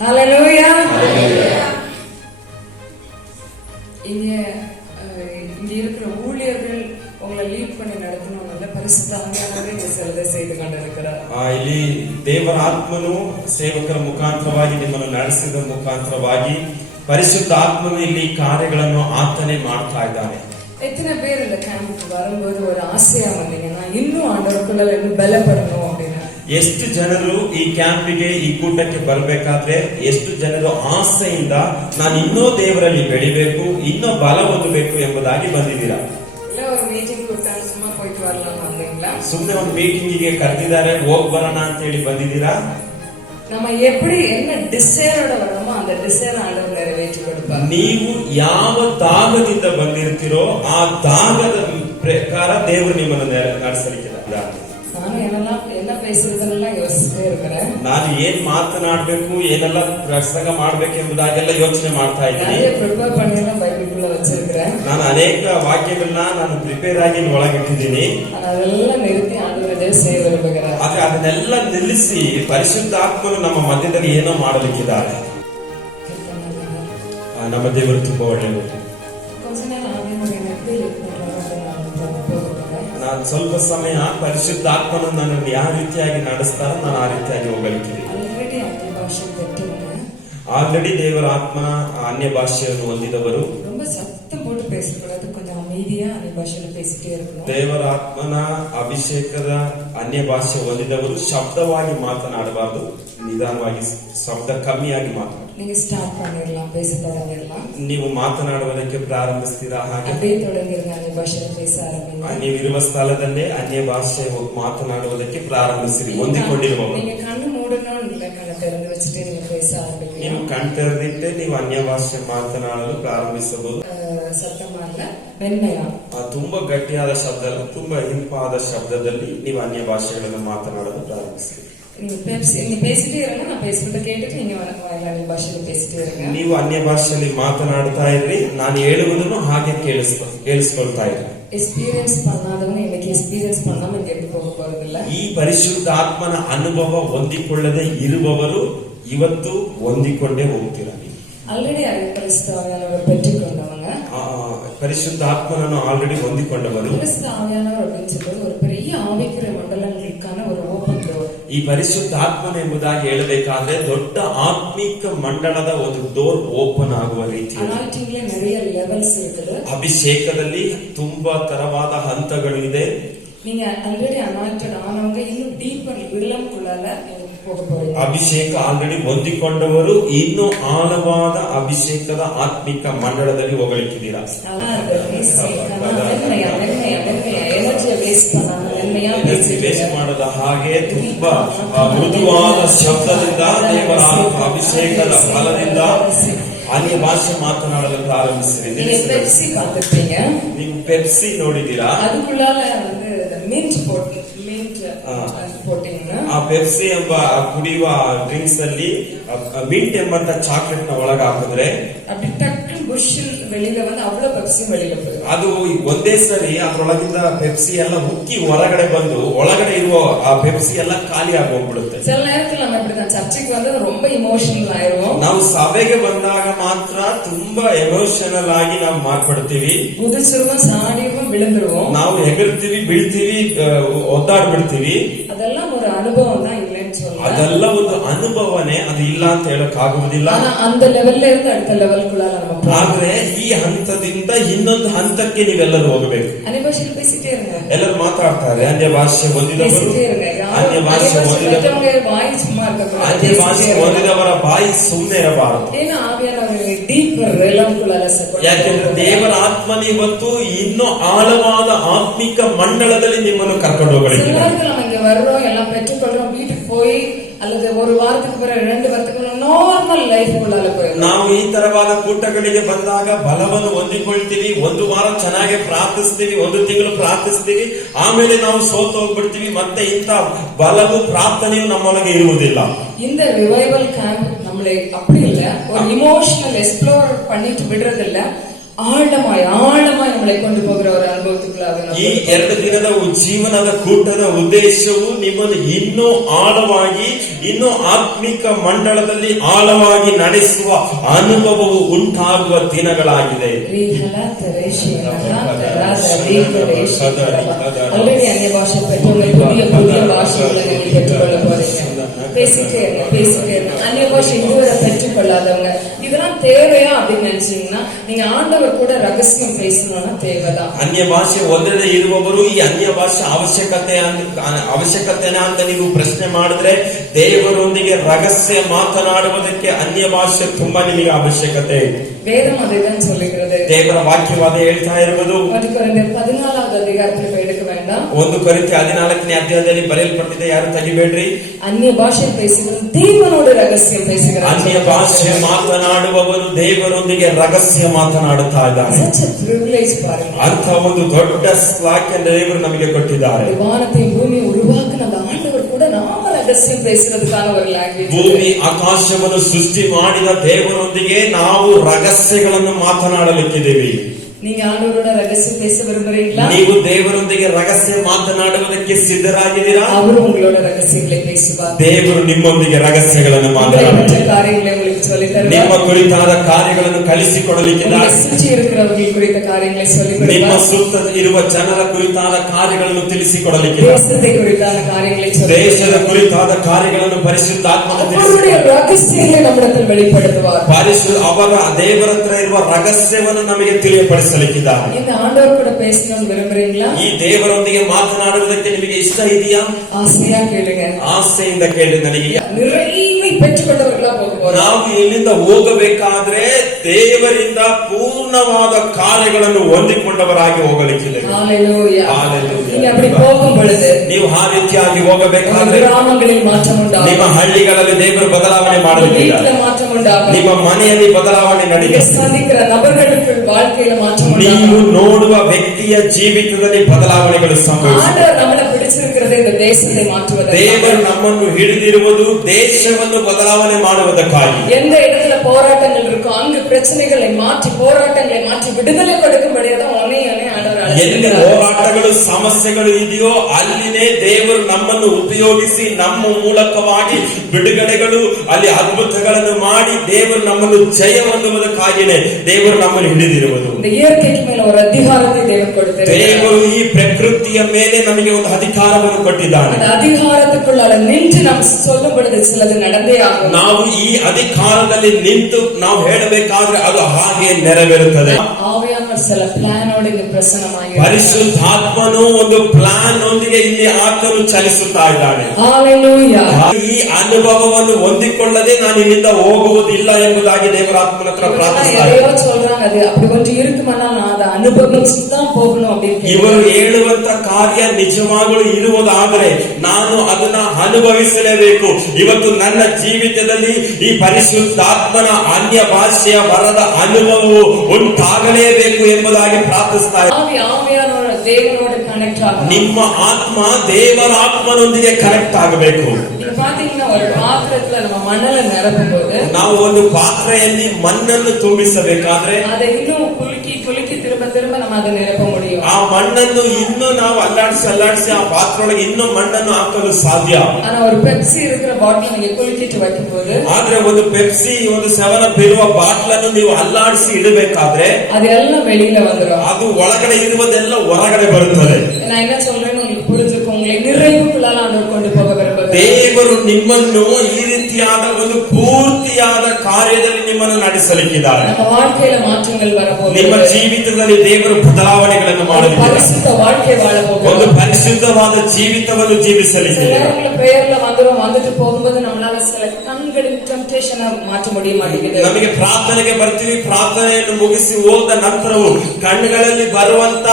ஹல்லேலூயா. இங்க இருக்கிற ஊழியர்கள் உங்களை லீட் பண்ணி நடத்தணும்ல ಪರಿಶುದ್ಧ ಆತ್ಮನೇ ಕೆಲಸ செய்து கொண்டிருக்கிறார். ಇಲ್ಲಿ ದೇವರ ಆತ್ಮನು ಸೇವಕರ ಮುಖಾಂತರವಾಗಿ ನಿಮ್ಮನ್ನು ನಡೆಸಿದ ಮುಖಾಂತರವಾಗಿ ಪರಿಶುದ್ಧ ಆತ್ಮನು ಇಲ್ಲಿ ಕಾರ್ಯಗಳನ್ನು ಆತನೇ ಮಾಡ್ತಾ ಇದ್ದಾನೆ. எத்தனை பேர் இந்த கேம்புக்கு வரும்போது ஒரு ஆசையா வந்தீங்கன்னா இன்னும் ஆண்டவருக்குள்ள இன்னும் பலப்படணும் அப்படின்னு ಎಷ್ಟು ಜನರು ಈ ಕ್ಯಾಂಪಿಗೆ ಈ ಕೂಟಕ್ಕೆ ಬರಬೇಕಾದ್ರೆ ಎಷ್ಟು ಜನರು ಆಸೆಯಿಂದ ನಾನು ಇನ್ನೂ ದೇವರಲ್ಲಿ ಬೆಳಿಬೇಕು ಇನ್ನೂ ಬಲ ಹೊಂದಬೇಕು ಎಂಬುದಾಗಿ ಬಂದಿದ್ದೀರಾ? ಇಲ್ಲ ಒಂದು ಮೀಟಿಂಗ್ ಕೊಟ್ಟಾಗ ಸುಮ್ಮನೆ ಹೋಯ್ತು ಬರಲ್ಲ ಅಂದಿಲ್ಲ, ಸುಮ್ಮನೆ ಒಂದು ಮೀಟಿಂಗಿಗೆ ಕರೆದಿದ್ದಾರೆ ಹೋಗ್ ಬರೋಣ ಅಂತ ಹೇಳಿ ಬಂದಿದ್ದೀರಾ? நம்ம எப்படி என்ன டிசைரோட வரோமோ அந்த டிசைர் ஆண்டவர் நிறைவேற்றி கொடுப்பார். ನೀವು ಯಾವ ದಾಗದಿಂದ ಬಂದಿರ್ತೀರೋ ಆ ದಾಗದ ಪ್ರಕಾರ ದೇವರು ನಿಮ್ಮನ್ನು ನಡೆಸಲಿಕ್ಕಿಲ್ಲ. ನಾನು ಎಲ್ಲ பேசுறதெಲ್ಲ யோசிச்சுட்டே இருக்கிறேன். ನಾನು ಏನ್ ಮಾತನಾಡಬೇಕು ಏನೆಲ್ಲ ಪ್ರಸಂಗ ಮಾಡಬೇಕು ಎಂಬುದಾಗೆಲ್ಲ ಯೋಚನೆ ಮಾಡ್ತಾ ಇದ್ದೀನಿ. ಪ್ರಿಪೇರ್ பண்ணிலாம் ಬೈಬಲ್க்குள்ள வச்சிருக்கிறேன். ನಾನು ಅನೇಕ ವಾಕ್ಯಗಳನ್ನ ನಾನು ಪ್ರಿಪೇರ್ ಆಗಿ ಒಳಗಿಟ್ಟಿದ್ದೀನಿ. ಅದೆಲ್ಲ ನಿರುತ್ತಿ ಆಂದವರೇ ಸೇವೆ ವಿರುಬುகிறார். ಆದ್ರೆ ಅದನ್ನೆಲ್ಲ ನಿಲ್ಲಿಸಿ ಪರಿಶುದ್ಧ ಆತ್ಮನು ನಮ್ಮ ಮಧ್ಯದಲ್ಲಿ ಏನೋ ಮಾಡಲಿಕ್ಕಿದ್ದಾರೆ. ನಮ್ಮ ದೇವರು ತುಂಬಾ ಒಳ್ಳೆಯವರು. ನಾನು ಸ್ವಲ್ಪ ಸಮಯ ಪರಿಶುದ್ಧ ಆತ್ಮನು ನನ್ನನ್ನು ಯಾವ ರೀತಿಯಾಗಿ ನಡೆಸ್ತಾರೋ ನಾನು ಆ ರೀತಿಯಾಗಿ ಹೋಗಲಿಕ್ಕಿದೆ. ಆಲ್ರೆಡಿ ದೇವರ ಆತ್ಮ ಅನ್ಯ ಭಾಷೆಯನ್ನು ಹೊಂದಿದವರು ದೇವರ ಆತ್ಮನ ಅಭಿಷೇಕದ ಅನ್ಯ ಭಾಷೆ ಹೊಂದಿದವರು ಶಬ್ದವಾಗಿ ಮಾತನಾಡಬಾರದು, ನಿಧಾನವಾಗಿ ಶಬ್ದ ಕಮ್ಮಿಯಾಗಿ ಮಾತನಾಡಿ. ನೀವು ಮಾತನಾಡುವುದಕ್ಕೆ ಪ್ರಾರಂಭಿಸ್ತೀರಾ? ಹಾಗೆ ನೀವಿರುವ ಸ್ಥಳದಲ್ಲೇ ಅನ್ಯ ಭಾಷೆ ಮಾತನಾಡುವುದಕ್ಕೆ ಪ್ರಾರಂಭಿಸಿರಿ. ಹೊಂದಿಕೊಂಡಿರುವವರು ನೀವು ಕಣ್ ತೆರೆದಿಟ್ಟೆ ನೀವು ಅನ್ಯ ಭಾಷೆ ಮಾತನಾಡಲು ಪ್ರಾರಂಭಿಸಬಹುದು. ತುಂಬಾ ಗಟ್ಟಿಯಾದ ಶಬ್ದ ಅಲ್ಲ, ತುಂಬಾ ಹಿಂಪಾದ ಶಬ್ದದಲ್ಲಿ ನೀವು ಅನ್ಯ ಭಾಷೆಗಳನ್ನು ಮಾತನಾಡಲು ಪ್ರಾರಂಭಿಸಿರಿ. ನೀವು ಅನ್ಯ ಭಾಷೆಯಲ್ಲಿ ಮಾತನಾಡ್ತಾ ಇರ್ರಿ, ನಾನು ಹೇಳುವುದನ್ನು ಹಾಗೆ ಕೇಳಿಸ್ಕೊಳ್ತಾ ಇರ್ರಿ. ಎಕ್ಸ್ಪೀರಿಯನ್ಸ್ பண்ணாதவங்க இன்னைக்கு எக்ஸ்பீரியன்ஸ் பண்ணாம இங்க போக போறதில்ல. ಈ ಪರಿಶುದ್ಧ ಆತ್ಮನ ಅನುಭವ ಹೊಂದಿಕೊಳ್ಳದೆ ಇರುವವರು ಇವತ್ತು ಹೊಂದಿಕೊಂಡೇ ಹೋಗ್ತೀರಾ. ಆಲ್ರೆಡಿ ಪರಿಶುದ್ಧ ಆವಿಯಾನವರು பெற்றுக்கொண்டவங்க, ಪರಿಶುದ್ಧ ಆತ್ಮನನ್ನು ಆಲ್ರೆಡಿ ಹೊಂದಿಕೊಂಡವರು. ಪರಿಶುದ್ಧ ಆವಿಯಾನವರು அப்படின்னு சொல்றது ஒரு பெரிய ஆவிக்குரிய மண்டலங்களுக்கான ஒரு ஓபன் டோರ್. ಈ ಪರಿಶುದ್ಧ ಆತ್ಮನ ಎಂಬುದಾಗಿ ಹೇಳಬೇಕಾದ್ರೆ ದೊಡ್ಡ ಆತ್ಮಿಕ ಮಂಡಲದ ಒಂದು ಡೋರ್ ಓಪನ್ ಆಗುವ ರೀತಿ. நிறைய ಲೆವೆಲ್ಸ್ இருக்குது. ಅಭಿಷೇಕದಲ್ಲಿ ತುಂಬಾ ತರವಾದ ಹಂತಗಳು ಇದೆ. நீங்க ஆல்ரெடி அனாயிண்டட் ஆனவங்க இன்னும் ಡೀಪರ್ ವಿಳಂಕುಳ್ಳಾಲ ಹೋಗ போறீங்க. ಅಭಿಷೇಕ ಆಲ್ರೆಡಿ ಹೊಂದಿಕೊಂಡವರು ಇನ್ನೂ ಆಳವಾದ ಅಭಿಷೇಕದ ಆತ್ಮಿಕ ಮಂಡಲದಲ್ಲಿ ಹೋಗಲಿಕ್ಕಿದ್ದೀರಾ. ವೇಸ್ಟ್ ಮಾಡದ ಹಾಗೆ ತುಂಬಾ ಮೃದುವಾದ ಶಬ್ದದಿಂದ ದೇವರ ಅಭಿಷೇಕದ ಫಲದಿಂದ ಅನ್ಯ ಭಾಷೆ ಮಾತನಾಡಲು ಪ್ರಾರಂಭಿಸಿರಿ. ನೀವು ಪೆಪ್ಸಿ ನೋಡಿದ್ದೀರಾ? ಆ ಪೆಪ್ಸಿ ಎಂಬ ಕುಡಿಯುವ ಡ್ರಿಂಕ್ಸ್ ಅಲ್ಲಿ ಮಿಂಟ್ ಎಂಬಂತ ಚಾಕ್ಲೇಟ್ ನ ಒಳಗೆ ಹಾಕಿದ್ರೆ ಅದು ಒಂದೇ ಸರಿ ಅದ್ರೊಳಗಿಂದ ಪೆಪ್ಸಿ ಎಲ್ಲ ಉಕ್ಕಿ ಹೊರಗಡೆ ಬಂದು ಒಳಗಡೆ ಇರುವ ಆ ಪೆಪ್ಸಿ ಎಲ್ಲ ಖಾಲಿ ಆಗಿ ಹೋಗ್ಬಿಡುತ್ತೆ. ನಾವು ಸಭೆಗೆ ಬಂದಾಗ ಮಾತ್ರ ತುಂಬಾ ಎಮೋಷನಲ್ ಆಗಿ ನಾವು ಮಾರ್ಪಡ್ತೀವಿ. ನಾವು ಹೆಗರ್ತೀವಿ, ಬೀಳ್ತೀವಿ, ಒದ್ದಾಡ್ಬಿಡ್ತೀವಿ. ಅದೆಲ್ಲ ಒಂದು ಅನುಭವ ಅದೆಲ್ಲ ಒಂದು ಅನುಭವನೇ, ಅದು ಇಲ್ಲ ಅಂತ ಹೇಳಕ್ ಆಗುವುದಿಲ್ಲ. ಆದ್ರೆ ಈ ಹಂತದಿಂದ ಇನ್ನೊಂದು ಹಂತಕ್ಕೆ ನೀವೆಲ್ಲರೂ ಹೋಗಬೇಕು. ಎಲ್ಲರೂ ಮಾತಾಡ್ತಾರೆ ಅನ್ಯ ಭಾಷೆ ಹೊಂದಿದವರು, ಅನ್ಯ ಭಾಷೆ ಹೊಂದಿದವರ ಬಾಯಿ ಸುಮ್ಮನೆ ಇರಬಾರದು. ಯಾಕೆಂದ್ರೆ ದೇವರ ಆತ್ಮನ ಇವತ್ತು ಇನ್ನೂ ಆಳವಾದ ಆತ್ಮಿಕ ಮಂಡಲದಲ್ಲಿ ನಿಮ್ಮನ್ನು ಕರ್ಕೊಂಡು ಹೋಗಲಿಕ್ಕೆ வர்றோம், எல்லாம் பெற்றுக்கொள்றோம், வீட்டுக்கு போய் அல்லது ஒரு வாரத்துக்கு பிறகு 2 வாரத்துக்கு ನಾರ್ಮಲ್ ಲೈಫ್ ನಾವು ಈ ತರವಾದ ಕೂಟಗಳಿಗೆ ಬಂದಾಗ ಬಲವನ್ನು ಹೊಂದಿಕೊಳ್ತೀವಿ. ಒಂದು ವಾರ ಚೆನ್ನಾಗಿ ಪ್ರಾರ್ಥಿಸ್ತೀವಿ, 1 ತಿಂಗಳು ಪ್ರಾರ್ಥಿಸ್ತೀವಿ, ಆಮೇಲೆ ನಾವು ಸೋತು ಹೋಗ್ಬಿಡ್ತೀವಿ. ಮತ್ತೆ ಇಂಥ ಬಲವು ಪ್ರಾರ್ಥನೆಯು ನಮ್ಮೊಳಗೆ ಇರುವುದಿಲ್ಲ. இந்த ரிவைவல் கேம்ப் நம்மளே அப்படி இல்ல, ஒரு இமோஷனல் எக்ஸ்ப்ளோர் பண்ணிட்டு விடுறது இல்ல, ஆழமாய் நம்மளை கொண்டு போகிற ஒரு அனுபவத்துக்குள்ளாக ಈ 2 ದಿನದ ಜೀವನದ ಕೂಟದ ಉದ್ದೇಶವು ನಿಮ್ಮನ್ನು ಇನ್ನೂ ಆಳವಾಗಿ ಇನ್ನೂ ಆತ್ಮಿಕ ಮಂಡಳದಲ್ಲಿ ಆಳವಾಗಿ ನಡೆಸುವ ಅನುಭವವು ಉಂಟಾಗುವ ದಿನಗಳಾಗಿದೆ. ஆல்ரெடி அந்நிய பாஷை பெற்றவங்க புதிய பாஷைகளை நீங்க பெற்றுக்கொள்ள போறீங்க. பேசிட்டே அந்நிய பாஷை இதுவரை பெற்றுக்கொள்ளாதவங்க இதெல்லாம் தேவையா அப்படின்னு நினைச்சீங்கன்னா நீங்க ஆண்டவர் கூட ரகசியம் பேசணும்னா தேவைதான். ಅನ್ಯ ಭಾಷೆ ಒಂದೆಡೆ ಇರುವವರು ಈ ಅನ್ಯ ಭಾಷೆ ಅವಶ್ಯಕತೆನಾ ಅಂತ ನೀವು ಪ್ರಶ್ನೆ ಮಾಡಿದ್ರೆ ದೇವರೊಂದಿಗೆ ರಹಸ್ಯ ಮಾತನಾಡುವುದಕ್ಕೆ ಅನ್ಯ ಭಾಷೆ ತುಂಬಾ ನಿಮಗೆ ಅವಶ್ಯಕತೆ ಇದೆ. வேதம் அதைதான் சொல்லுகிறது. ದೇವರ ವಾಕ್ಯವಾದ ಹೇಳ್ತಾ ಇರುವುದು 1 ಕೊರಿಂಥರ್ 14வது அதிகாரத்தில் எடுக்க வேண்டாம். 1 ಕೊರಿಂಥರ್ 14ನೇ ಅಧ್ಯಾಯದಲ್ಲಿ ಬರೆಯಲ್ಪಟ್ಟಿದೆ, ಯಾರು ತೆಗಿಬೇಡ್ರಿ. ಅನ್ಯ ಭಾಷೆ பேசுகிற தேவனோடு ரகசியம் பேசுகிறார். ಅನ್ಯ ಭಾಷೆ ಮಾತನಾಡುವವರು ದೇವರೊಂದಿಗೆ ರಹಸ್ಯ ಮಾತನಾಡುತ್ತಾ ಇದ್ದಾರೆ. such a privilege பாருங்க. ಅಂತ ಒಂದು ದೊಡ್ಡ ಶ್ಲಾಘ್ಯ ದೇವರು ನಮಗೆ ಕೊಟ್ಟಿದ್ದಾರೆ. வானத்தை பூமி உருவாக்கின ஆண்டவர் கூட நாம ரகசியம் பேசுறதுக்கான ஒரு ಲ್ಯಾಂಗ್ವೇಜ್. ಭೂಮಿ ಆಕಾಶವನ್ನು ಸೃಷ್ಟಿ ಮಾಡಿದ ದೇವರೊಂದಿಗೆ ನಾವು ರಹಸ್ಯಗಳನ್ನು ಮಾತನಾಡಲಿಕ್ಕಿದ್ದೇವೆ. நீங்க ஆண்டவரோட ரகசியம் பேச விரும்புறீங்களா? ನೀವು ದೇವರೊಂದಿಗೆ ರಹಸ್ಯ ಮಾತನಾಡುವುದಕ್ಕೆ ಸಿದ್ಧರಾಗಿದ್ದೀರಾ? ಅವರು உங்களோட ரகசியங்களை பேசுவார். ದೇವರು ನಿಮ್ಮೊಂದಿಗೆ ರಹಸ್ಯಗಳನ್ನು ಮಾತನಾಡುತ್ತಾರೆ. ಕಾರ್ಯங்களை உங்களுக்கு சொல்லி தருவார். ನಿಮ್ಮ ಕುರಿತಾದ ಕಾರ್ಯಗಳನ್ನು ಕಲಿಸಿಕೊಡಲಿಕ್ಕಿದ್ದಾರೆ. ಸುತ್ತಿ ಇರುವವರಿಗೆ ಕುರಿತ ಕಾರ್ಯங்களை சொல்லி தருவார். ನಿಮ್ಮ ಸುತ್ತ ಇರುವ ಜನರ ಕುರಿತಾದ ಕಾರ್ಯಗಳನ್ನು ತಿಳಿಸಿಕೊಡಲಿಕ್ಕಿದ್ದಾರೆ. ದೇಶದ ಕುರಿತಾದ ಕಾರ್ಯங்களை சொல்லி ದೇಶದ ಕುರಿತಾದ ಕಾರ್ಯಗಳನ್ನು ಪರಿಶುದ್ಧಾತ್ಮನು ಅವರುடைய ரகசியங்களை நம்மிடத்தில் வெளிப்படுத்துவார். ಅವರ ದೇವರ ಹತ್ರ ಇರುವ ರಹಸ್ಯವನ್ನು ನಮಗೆ ತಿಳಿಯಪಡಿಸುತ್ತಾರೆ. இந்த ஆண்டவர் கூட பேசணும்னு விரும்புறீங்களா? ಈ ದೇವರೊಂದಿಗೆ ಮಾತನಾಡುವುದಕ್ಕೆ ನಿಮಗೆ ಇಷ್ಟ ಇದೆಯಾ? ಆಸೆயா ಕೇಳುங்க. ಆಸೆಯಿಂದ ಕೇಳಿ. ನನಗೆ நிறைவை பெற்றுக்கொண்டவர்களா போக ನಾವು ಇಲ್ಲಿಂದ ಹೋಗಬೇಕಾದ್ರೆ ದೇವರಿಂದ ಪೂರ್ಣವಾದ ಕಾರ್ಯಗಳನ್ನು ಹೊಂದಿಕೊಂಡವರಾಗಿ ಹೋಗಲಿಕ್ಕಿದೆ. ஹalleluya. நீங்க அப்படி போகும் பொழுது ನೀವು ಆ ರೀತಿಯಾಗಿ ಹೋಗಬೇಕಾದ್ರೆ ಗ್ರಾಮಗಳಲ್ಲಿ ಮಾற்றம் ಉಂಟಾகும். ನಿಮ್ಮ ಹಳ್ಳಿಗಳಲ್ಲಿ ದೇವರು ಬದಲಾವಣೆ ಮಾಡಲಿಕ್ಕಿದ್ದಾರೆ. வீட்ல மாற்றம் உண்டாகும். ನಿಮ್ಮ ಮನೆಯಲ್ಲಿ ಬದಲಾವಣೆ ನಡೆಯುತ್ತೆ. சந்திக்கிற நபர்களுக்கு வாழ்க்கையில மாற்றம் உண்டாகும். ನೀವು ನೋಡುವ ವ್ಯಕ್ತಿಯ ಜೀವಿತದಲ್ಲಿ ಬದಲಾವಣೆಗಳು ಸಂಭವಿಸುತ್ತವೆ. ஆண்டவர் நம்மளை பிடிச்சிருக்கிறது இந்த தேசத்தை மாற்றுவதற்கு. ದೇವರು ನಮ್ಮನ್ನು ಹಿಡಿದಿರುವುದು ದೇಶವನ್ನು ಬದಲಾವಣೆ ಮಾಡುವುದಕ್ಕಾಗಿ. எந்த இடத்துல போராட்டங்கள் இருக்கோ அங்கு பிரச்சனைகளை மாற்றி போராட்டங்களை மாற்றி விடுதலை கொடுக்கும்படியாதான் ஒன்னே ஆண்டவர் ಎಲ್ಲಿ ಹೋರಾಟಗಳು ಸಮಸ್ಯೆಗಳು ಇದೆಯೋ ಅಲ್ಲಿನೇ ದೇವರು ನಮ್ಮನ್ನು ಉಪಯೋಗಿಸಿ ನಮ್ಮ ಮೂಲಕವಾಗಿ ಬಿಡುಗಡೆಗಳು ಅಲ್ಲಿ ಅದ್ಭುತಗಳನ್ನು ಮಾಡಿ ದೇವರು ನಮ್ಮನ್ನು ಜಯ ಹೊಂದುವುದಕ್ಕಾಗಿಯೇ ದೇವರು ನಮ್ಮನ್ನು ಹಿಡಿದಿರುವುದು. இந்த இயற்கைக்கு மேல ஒரு அதிகாரத்தை தேவன் கொடுத்திருக்கிறார். ದೇವರು ಈ ಪ್ರಕೃತಿಯ ಮೇಲೆ ನಮಗೆ ಒಂದು ಅಧಿಕಾರವನ್ನು ಕೊಟ್ಟಿದ್ದಾನೆ. அந்த அதிகாரத்துக்குள்ளால நின்று நாம் சொல்லும் பொழுது சிலது நடந்தே ஆகும். ನಾವು ಈ ಅಧಿಕಾರದಲ್ಲಿ ನಿಂತು ನಾವು ಹೇಳಬೇಕಾದ್ರೆ ಅದು ಹಾಗೆ ನೆರವೇರುತ್ತದೆ. ஆவியானவர் சில பிளானோட இங்க பிரசன்னமாಗಿ ಪರಿಶುದ್ಧಾತ್ಮನು ಒಂದು ಪ್ಲಾನ್ ಒಂದಿಗೆ ಇಲ್ಲಿ ಆತನು ಚಲಿಸುತ್ತಾ ಇದ್ದಾನೆ. ಹalleluya. ಈ ಅನುಭವವನ್ನು ಹೊಂದಿಕೊಳ್ಳದೆ ನಾನು ಇಲ್ಲಿಂದ ಹೋಗುವುದಿಲ್ಲ ಎಂಬುದಾಗಿ ದೇವರ ಆತ್ಮನ ಹತ್ರ ಪ್ರಾರ್ಥಿಸುತ್ತಾರೆ. சொல்றாங்க அது அப்படி கொஞ்சம் இருக்குமானா நான் அதை அனுபவிச்சு தான் போகணும் அப்படின்னு. ಇವರು ಹೇಳುವಂತ ಕಾರ್ಯ ನಿಜವಾಗಲೂ ಇರುವುದಾದರೆ ನಾನು ಅದನ್ನ ಅನುಭವಿಸಲೇಬೇಕು. ಇವತ್ತು ನನ್ನ ಜೀವಿತದಲ್ಲಿ ಈ ಪರಿಶುದ್ಧಾತ್ಮನ ಅನ್ಯ ಭಾಷೆಯ ವರದ ಅನುಭವವು ಉಂಟಾಗಲೇಬೇಕು ಎಂಬುದಾಗಿ ಪ್ರಾರ್ಥಿಸ್ತಾರೆ. தேவனோட கனெக்ட் ஆகும். ನಿಮ್ಮ ಆತ್ಮ ದೇವರ ಆತ್ಮನೊಂದಿಗೆ ಕನೆಕ್ಟ್ ಆಗಬೇಕು. நீங்க பாத்தீங்கன்னா ஒரு பாத்திரத்துல நம்ம மணல நிரப்பும்போது ನಾವು ಒಂದು ಪಾತ್ರೆಯಲ್ಲಿ ಮಣ್ಣನ್ನು ತುಂಬಿಸಬೇಕಾದ್ರೆ அதை இன்னும் ಕುಲುಕಿ திரும்ப நம்ம அதை நிரப்ப முடியும். ಆ ಮಣ್ಣನ್ನು ಇನ್ನೂ ನಾವು ಅಲ್ಲಾಡಿಸಿ ಆ ಪಾತ್ರೆಯೊಳಗೆ ಇನ್ನೂ ಮಣ್ಣನ್ನು ಹಾಕಲು ಸಾಧ್ಯ. ಆனா ஒரு பெப்சி இருக்கிற ಬಾಟಲ್ நீங்க ಕುಲುಕಿட்டு வைக்கும்போது ಆದ್ರೆ ಒಂದು ಪೆಪ್ಸಿ ಒಂದು 7 ಇರುವ ಬಾಟಲ್ ಅನ್ನು ನೀವು ಅಲ್ಲಾಡಿಸಿ ಇಡಬೇಕಾದ್ರೆ ಅದೆಲ್ಲ வெளியில வந்துரும். ಅದು ಒಳಗಡೆ ಇರುವುದೆಲ್ಲ ಹೊರಗಡೆ ಬರುತ್ತದೆ. நான் என்ன சொல்றேன்னு உங்களுக்கு புரிஞ்சுக்கும். உங்களை நிறைவுக்குள்ளால ஆண்டவர் கொண்டு போக விரும்புகிறார். ದೇವರು ನಿಮ್ಮನ್ನು ಈ ರೀತಿಯಾದ ಒಂದು ಪೂರ್ತಿಯಾದ ಕಾರ್ಯದಲ್ಲಿ ನಿಮ್ಮನ್ನು ನಡೆಸಲಿಕ್ಕಿದ್ದಾರೆ. ನಮ್ಮ வாழ்க்கையில மாற்றங்கள் வரப்போகுது. ನಿಮ್ಮ ಜೀವಿತದಲ್ಲಿ ದೇವರು ಬದಲಾವಣೆಗಳನ್ನು ಮಾಡಲಿದ್ದಾರೆ. ಪರಿಶುದ್ಧ வாழ்க்கை வாழப்போகுது. ಒಂದು ಪರಿಶುದ್ಧವಾದ ಜೀವಿತವನ್ನು ಜೀವಿಸಲಿದ್ದಾರೆ. பிரேயர்ல வந்துட்டு போகும்போது நம்மளால சில கண்களின் டெம்ப்டேஷனை மாற்ற முடிய மாட்டேங்குது. ನಮಗೆ ಪ್ರಾರ್ಥನೆಗೆ ಬರ್ತೀವಿ, ಪ್ರಾರ್ಥನೆಯನ್ನು ಮುಗಿಸಿ ಹೋದ ನಂತರವೂ ಕಣ್ಣುಗಳಲ್ಲಿ ಬರುವಂತ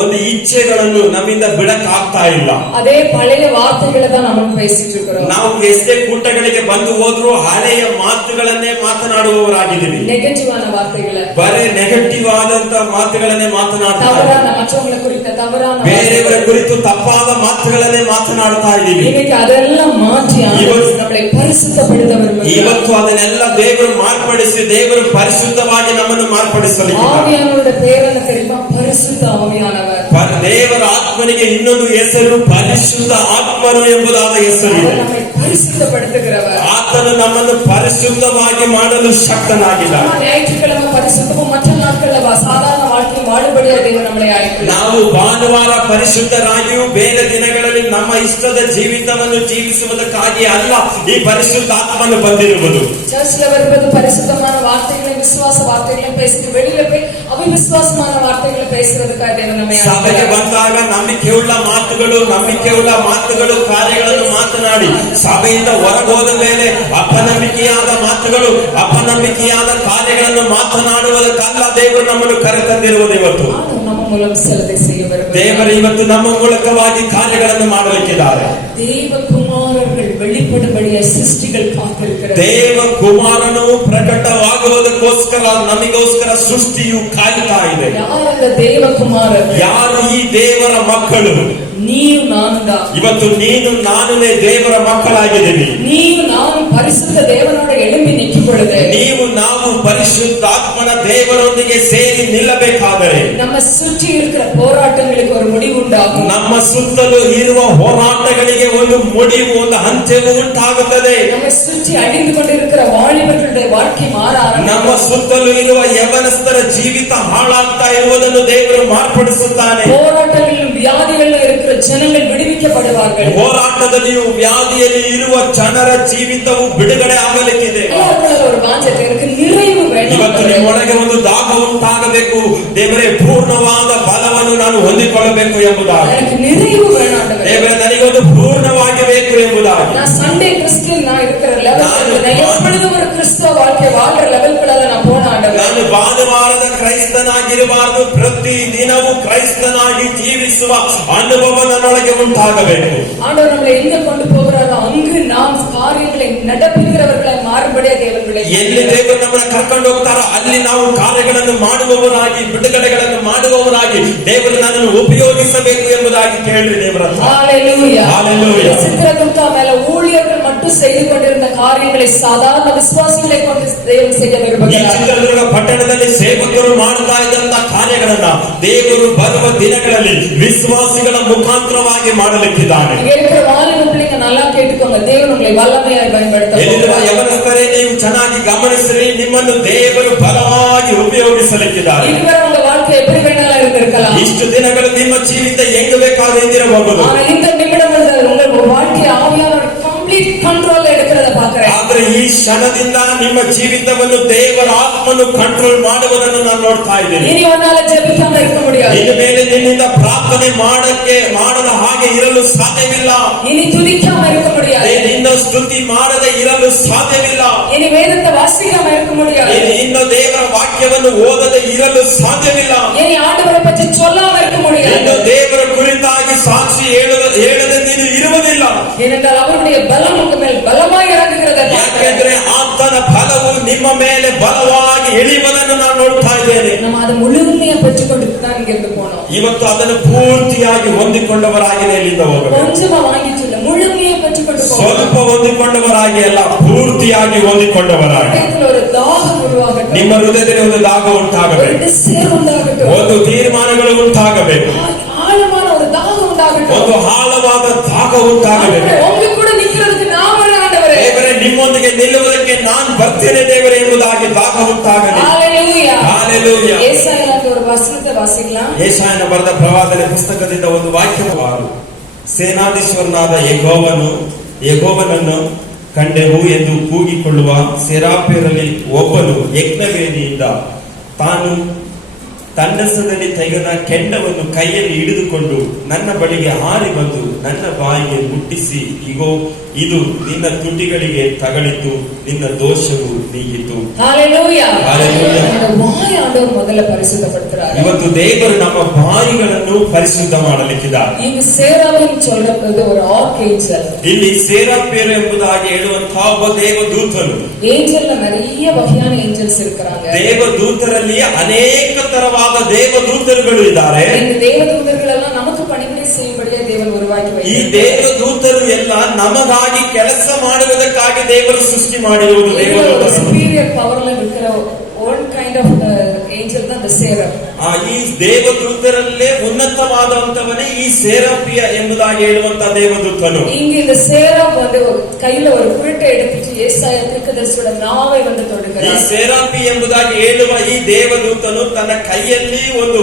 ಒಂದು ಇಚ್ಛೆಗಳನ್ನು ನಮ್ಮಿಂದ ಬಿಡಕ್ ಆಗ್ತಾ ಇಲ್ಲ. அதே பழைய வார்த்தைகளை தான் நம்ம பேசிட்டு இருக்கிறோம். ನಾವು ಎಷ್ಟೇ ಕೂಟಗಳಿಗೆ ಬಂದ ಬಂದು ಹೋದ್ರು ಹಳೆಯ ಮಾತುಗಳನ್ನೇ ಮಾತನಾಡುವವರಾಗಿದ್ದೀವಿ. ನೆಗೆಟಿವ್ ಆன வார்த்தைகளை, ಬರೇ ನೆಗೆಟಿವ್ ಆದಂತ ಮಾತುಗಳನ್ನೇ ಮಾತನಾಡ್ತಾ தவறான மற்றவங்களை குறித்த தவறான ಬೇರೆಯವರ ಕುರಿತು ತಪ್ಪಾದ ಮಾತುಗಳನ್ನೇ ಮಾತನಾಡ್ತಾ ಇದ್ದೀವಿ. இன்னைக்கு அதெல்லாம் மாற்றி ஆண்டவர் நம்மை பரிசுத்தப்படுத்த விரும்புகிறார். ಇವತ್ತು ಅದನ್ನೆಲ್ಲ ದೇವರು ಮಾರ್ಪಡಿಸಿ ದೇವರು ಪರಿಶುದ್ಧವಾಗಿ ನಮ್ಮನ್ನು ಮಾರ್ಪಡಿಸಲಿದ್ದಾರೆ. ஆவியானவருடைய பேர் என்ன தெரியுமா? பரிசுத்த ஆவியானவர். ದೇವರ ಆತ್ಮನಿಗೆ ಇನ್ನೊಂದು ಹೆಸರು ಪರಿಶುದ್ಧ ಆತ್ಮನು ಎಂಬುದಾದ ಹೆಸರು. நம்மை பரிசுத்தப்படுத்துகிறவர். ಆತನು ನಮ್ಮನ್ನು ಪರಿಶುದ್ಧವಾಗಿ ಮಾಡಲು ಶಕ್ತನಾಗಿದ್ದಾನೆ. ஞாயிற்றுக்கிழமை பரிசுத்தமும் மற்ற நாட்களில் சாதாரண வாழ்க்கை வாழும்படியாக தேவன் நம்மளை அழைக்கிறார். ನಾವು ಭಾನುವಾರ ಪರಿಶುದ್ಧರಾಗಿಯೂ ಬೇರೆ ದಿನಗಳಲ್ಲಿ ನಮ್ಮ ಇಷ್ಟದ ಜೀವಿತವನ್ನು ಜೀವಿಸುವುದಕ್ಕಾಗಿ ಅಲ್ಲ ಈ ಪರಿಶುದ್ಧ ಆತ್ಮನು ಬಂದಿರುವುದು. சர்ச்ல வரும்போது பரிசுத்தமான வார்த்தைகளை விசுவாச வார்த்தைகளை பேசி வெளியில போய் அவிசுவாசமான வார்த்தைகளை பேசுறதுக்காக தேவன் நம்மை ಸಭೆಗೆ ಬಂದಾಗ ನಂಬಿಕೆಯುಳ್ಳ ಮಾತುಗಳು ಕಾರ್ಯಗಳನ್ನು ಮಾತನಾಡಿ ಸಭೆಯಿಂದ ಹೊರಗೋದ ಮೇಲೆ ಅಪನಂಬಿಕೆಯಾದ ಮಾತುಗಳು ಅಪನಂಬಿಕೆಯಾದ ಕಾರ್ಯಗಳನ್ನು ಮಾತನಾಡುವುದಕ್ಕಲ್ಲ ದೇವರು ನಮ್ಮನ್ನು ಕರೆತಂದಿರುವುದು. ಇವತ್ತು ನಮ್ಮ ಮೂಲಕ ಸಲಹೆ ದೇವರು ಇವತ್ತು ನಮ್ಮ ಮೂಲಕವಾಗಿ ಕಾರ್ಯಗಳನ್ನು ಮಾಡಲಿಕ್ಕಿದ್ದಾರೆ. ದೇವಕುಮಾರர்கள் வெளிப்படும்படிய ಸೃಷ್ಟಿಗಳು ಕಾತಿರುತ್ತಾರೆ. ದೇವಕುಮಾರನು ಪ್ರಕಟವಾಗುವುದಕ್ಕೋಸ್ಕರ ನಮಗೋಸ್ಕರ ಸೃಷ್ಟಿಯು ಕಾಯ್ತಾ ಇದೆ. ಯಾರ ದೇವಕುಮಾರರು? ಯಾರು ಈ ದೇವರ ಮಕ್ಕಳು? ನೀವು ನಾನು. ಇವತ್ತು ನೀನು ನಾನೇ ದೇವರ ಮಕ್ಕಳಾಗಿದ್ದೀವಿ. ನೀವು ನಾನು ಪರಿಶುದ್ಧ ದೇವನೋಡ ಎಳುಂಬಿ ನಿಂತುಕೊಳ್ಳದೆ, ನೀವು ನಾವು ಪರಿಶುದ್ಧಾತ್ಮನ ದೇವರೊಂದಿಗೆ ಸೇರಿ ನಿಲ್ಲಬೇಕಾದರೆ ನಮ್ಮ ಸುತ್ತಿ ಇರುವ ಹೋರಾಟಗಳಿಗೆ ಒಂದು ಮುಡಿವು ಉಂಟಾகும். ನಮ್ಮ ಸುತ್ತಲೂ ಇರುವ ಹೋರಾಟಗಳಿಗೆ ಒಂದು ಮುಡಿವು, ಒಂದು ಅಂತ್ಯವು ಉಂಟಾಗುತ್ತದೆ. ನಮ್ಮ ಸುತ್ತಿ ಅಡಿದುಕೊಂಡಿರುವ ವಾಲಿಬர்களுடைய வாழ்க்கை ಮಾರ ಆರಂಭ. ನಮ್ಮ ಸುತ್ತಲೂ ಇರುವ ಯವನಸ್ಥರ ಜೀವಿತ ಹಾಳಾಗ್ತಾ ಇರುವುದನ್ನು ದೇವರು ಮಾರ್ಪಡಿಸುತ್ತಾನೆ. ಹೋರಾಟಗಳಲ್ಲಿ ವ್ಯಾಧಿಗಳಲ್ಲಿ ಇರುವ ಜನಗಳು ಬಿಡುವಿಕೆಪಡುವಾர்கள். ಹೋರಾಟದಲ್ಲಿಯೂ ವ್ಯಾಧಿಯಲ್ಲಿ ಇರುವ ಜನರ ಜೀವಿತವು ಬಿಡುಗಡೆ ಆಗಲಿಕ್ಕಿದೆ. ஒரு வாஞ்சத்தை இருக்கு, நிறைவு வேண்டும். ಇವತ್ತು ನಿಮ್ಮೊಳಗೆ ಒಂದು ದಾಹ ಉಂಟಾಗಬೇಕು. ದೇವರೇ, ಪೂರ್ಣವಾದ ಬಲವನ್ನು ನಾನು ಹೊಂದಿಕೊಳ್ಳಬೇಕು ಎಂಬುದಾಗಿ. எனக்கு நிறைவு வேணும் ದೇವರೇ, ನನಗೊಂದು ಪೂರ್ಣವಾಗಿ ಬೇಕು ಎಂಬುದಾಗಿ. நான் சண்டே கிறிஸ்டியன் நான் இருக்கிற லெவல், நான் எப்பொழுதும் ஒரு கிறிஸ்தவ வாழ்க்கை வாழ்ற லெவல்க்குள்ள நான் போன ஆண்டவர். ನಾನು ಭಾನುವಾರದ ಕ್ರೈಸ್ತನಾಗಿರಬಾರದು, ಪ್ರತಿ ದಿನವೂ ಕ್ರೈಸ್ತನಾಗಿ ಜೀವಿಸುವ ಅನುಭವ ನನ್ನೊಳಗೆ ಉಂಟಾಗಬೇಕು. ஆண்டவர் நம்மளை எங்க கொண்டு போகிறாரோ அங்கு நாம் காரியங்களை நடப்பிக்கிறவர்களை மாறுபடியாக தேவன் விளையாடுகிறார். ಎಲ್ಲಿ ದೇವರು ನಮ್ಮನ್ನು ಕರ್ಕೊಂಡು ಹೋಗ್ತಾರೋ ಅಲ್ಲಿ ನಾವು ಕಾರ್ಯಗಳನ್ನು ಮಾಡುವವರಾಗಿ, ಬಿಡುಗಡೆಗಳನ್ನು ಮಾಡುವವರಾಗಿ ದೇವರು ನನ್ನನ್ನು ಉಪಯೋಗಿಸಬೇಕು ಎಂಬುದಾಗಿ ಕೇಳ್ರಿ ದೇವರ. ஹalleluya. ஹalleluya. சித்திரகுப்தா மேல ஊழியர்கள் மட்டும் செய்து கொண்டிருந்த காரியங்களை சாதாரண விசுவாசிகளை கொண்டு தேவன் செய்ய விரும்புகிறார். ಚಿತ್ರದುರ್ಗ ಪಟ್ಟಣದಲ್ಲಿ ಸೇವಕರು ಮಾಡ್ತಾ ಇದ್ದಂತ ಕಾರ್ಯಗಳನ್ನ ದೇವರು ಬರುವ ದಿನಗಳಲ್ಲಿ ವಿಶ್ವಾಸಿಗಳ ಮುಖಾಂತರವಾಗಿ ಮಾಡಲಿಕ್ಕಿದ್ದಾನೆ. இங்க இருக்கிற வாலிப பிள்ளைங்க நல்லா கேட்டுக்கோங்க, தேவன் உங்களை வல்லமையாய் பயன்படுத்துவார். ಯವನಸ್ಥರೇ, ನೀವು ಚೆನ್ನಾಗಿ ಗಮನಿಸಿರಿ, ನಿಮ್ಮನ್ನು ದೇವರು ಬಲವಾಗಿ ಉಪಯೋಗಿಸಲಿಕ್ಕಿದ್ದಾರೆ. இதுவரை உங்க வாழ்க்கை எப்படி வேணாலும் இருந்திருக்கலாம். ಇಷ್ಟು ದಿನಗಳು ನಿಮ್ಮ ಜೀವಿತ ಹೆಂಗ ಬೇಕಾದ್ರೆ ಇದ್ದಿರಬಹುದು. ஆனா இந்த நிமிடங்கள் உங்கள் வாழ்க்கை ஆவியானவர் ಕಂಪ್ಲೀಟ್ ಕಂಟ್ರೋಲ್ எடுக்கிறத பார்க்கிறேன். ಆದ್ರೆ ಈ ಕ್ಷಣದಿಂದ ನಿಮ್ಮ ಜೀವಿತವನ್ನು ದೇವರ ಆತ್ಮನು ಕಂಟ್ರೋಲ್ ಮಾಡುವುದನ್ನು ನಾನು ನೋಡ್ತಾ ಇದ್ದೇನೆ. இனி உன்னால ஜெபிக்காம இருக்க முடியாது. ಇನ್ನು ಮೇಲೆ ನಿನ್ನಿಂದ ಪ್ರಾರ್ಥನೆ ಮಾಡದ ಹಾಗೆ ಇರಲು ಸಾಧ್ಯವಿಲ್ಲ. இனி துதிக்காம இருக்க முடியாது. ನಿನ್ನ ಸ್ತುತಿ ಮಾಡದೆ ಇರಲು ಸಾಧ್ಯವಿಲ್ಲ. இனி வேதத்தை வாசிக்காம இருக்க முடியாது. ಇನ್ನು ದೇವರ ವಾಕ್ಯವನ್ನು ಓದದೆ ಇರಲು ಸಾಧ್ಯವಿಲ್ಲ. இனி ஆண்டவரை பற்றி சொல்லாம இருக்க முடியாது. ಇನ್ನು ದೇವರ ಕುರಿತಾಗಿ ಸಾಕ್ಷಿ ಹೇಳದೆ ನೀನು ಇರುವುದಿಲ್ಲ. ஏனென்றால் அவருடைய பலம் உங்க மேல் பலமாய் இறங்குகிறது. ಯಾಕೆಂದ್ರೆ ಆತನ ಬಲವು ನಿಮ್ಮ ಮೇಲೆ ಬಲವಾಗಿ ಇಳಿಯುವುದನ್ನು ನಾನು ನೋಡ್ತಾ ಇದ್ದೇನೆ. நம்ம அதை முழுமையா பெற்றுக்கொண்டு தான் இங்கிருந்து போனோம். ಇವತ್ತು ಅದನ್ನು ಪೂರ್ತಿಯಾಗಿ ಹೊಂದಿಕೊಂಡವರಾಗಿ ಇಲ್ಲಿಂದ ಹೋಗಬೇಕು. கொஞ்சமா வாங்கிட்டு இல்ல, முழுமையா பெற்றுக்கொண்டு போகணும். ಸ್ವಲ್ಪ ಹೊಂದಿಕೊಂಡವರಾಗಿ ಅಲ್ಲ, ಪೂರ್ತಿಯಾಗಿ ಹೊಂದಿಕೊಂಡವರಾಗಿ. ஒரு தாகம் உருவாகட்டும். ನಿಮ್ಮ ಹೃದಯದಲ್ಲಿ ಒಂದು ದಾಹ ಉಂಟಾಗಬೇಕು. ಒಂದು ತೀರ್ಮಾನಗಳು ಉಂಟಾಗಬೇಕು. ஆழமான ஒரு தாகம் உண்டாகட்டும். ಒಂದು ಆಳವಾದ ದಾಹ ಉಂಟಾಗಬೇಕು. உங்க கூட நிக்கிறதுக்கு நான் வரேன் ஆண்டவரೇ. ದೇವರೇ, ನಿಮ್ಮೊಂದಿಗೆ ನಿಲ್ಲುವುದಕ್ಕೆ ನಾನು ಬರ್ತೇನೆ ದೇವರೇ ಎಂಬುದಾಗಿ ದಾಹ ಉಂಟಾಗಲಿ. ஹalleluya. ஹalleluya. ஏசாயாவின் ஒரு வசனத்தை வாசிக்கலாம். ಯೆಶಾಯನ ಬರೆದ ಪ್ರವಾದನೆ ಪುಸ್ತಕದಿಂದ ಒಂದು ವಾಕ್ಯವಾರು. ಸೇನಾಧೀಶ್ವರನಾದ ಯೆಹೋವನನ್ನು ಕಂಡೆವು ಎಂದು ಕೂಗಿಕೊಳ್ಳುವ ಸೆರಾಫ್ಯರಲ್ಲಿ ಒಬ್ಬನು ಯಜ್ಞವೇದಿಯಿಂದ ತಾನು ತಂಡಸದಲ್ಲಿ ತೆಗೆದ ಕೆಂಡವನ್ನು ಕೈಯಲ್ಲಿ ಹಿಡಿದುಕೊಂಡು ನನ್ನ ಬಳಿಗೆ ಹಾರಿ ಬಂದು ನನ್ನ ಬಾಯಿಗೆ ಮುಟ್ಟಿಸಿ, ಇಗೋ ಇದು ನಿನ್ನ ತುಟಿಗಳಿಗೆ ತಗಲಿತು, ನಿನ್ನ ದೋಷವು ನೀಗಿತು. ஹalleluya. ஹalleluya. அந்த வாய் ஆண்டவர் முதல்ல பரிசுத்தப்படுத்துறாரு. ಇವತ್ತು ದೇವರು ನಮ್ಮ ಬಾಯಿಗಳನ್ನು ಪರಿಶುದ್ಧ ಮಾಡಲಿಕ್ಕಿದ್ದಾರೆ. இங்க சேராபின் சொல்றது ஒரு ஆர்க்ஏஞ்சல். ಇಲ್ಲಿ ಸೇರಾಫೀರ್ ಎಂಬುದಾಗಿ ಹೇಳುವಂತಹ ಒಬ್ಬ ದೇವದೂತನು. ஏஞ்சல்ல நிறைய வகையான ஏஞ்சல்ஸ் இருக்காங்க. ದೇವದೂತರಲ್ಲಿ ಅನೇಕ ತರವಾದ ದೇವದೂತರುಗಳು ಇದ್ದಾರೆ. இந்த தேவதூதர்கள் எல்லாம் நமக்கு பணிவிடை செய்யும்படியே தேவன் உருவாக்கி ಈ வைத்தார். ದೇವದೂತರು ಎಲ್ಲ ನಮಗಾಗಿ ಕೆಲಸ ಮಾಡುವುದಕ್ಕಾಗಿ ದೇವರು ಸೃಷ್ಟಿ ಮಾಡಿರುವುದು ದೇವದೂತರು. superior powerல இருக்கிற one kind of angel தான் the seraph. ಈ ದೇವದೂತರಲ್ಲೇ ಉನ್ನತವಾದಂತವನೇ ಈ ಸೇರಾಫಿಯ ಎಂಬುದಾಗಿ ಹೇಳುವಂತ ದೇವದೂತನು. இங்க இந்த சேராப் வந்து கையில ஒரு குருட்டை எடுத்துட்டு ஏசாயா தீர்க்கதரிசியோட நாவை வந்து ಈ தொடுகிறார். ಸೇರಾಫಿ ಎಂಬುದಾಗಿ ಹೇಳುವ ಈ ದೇವದೂತನು ತನ್ನ ಕೈಯಲ್ಲಿ ಒಂದು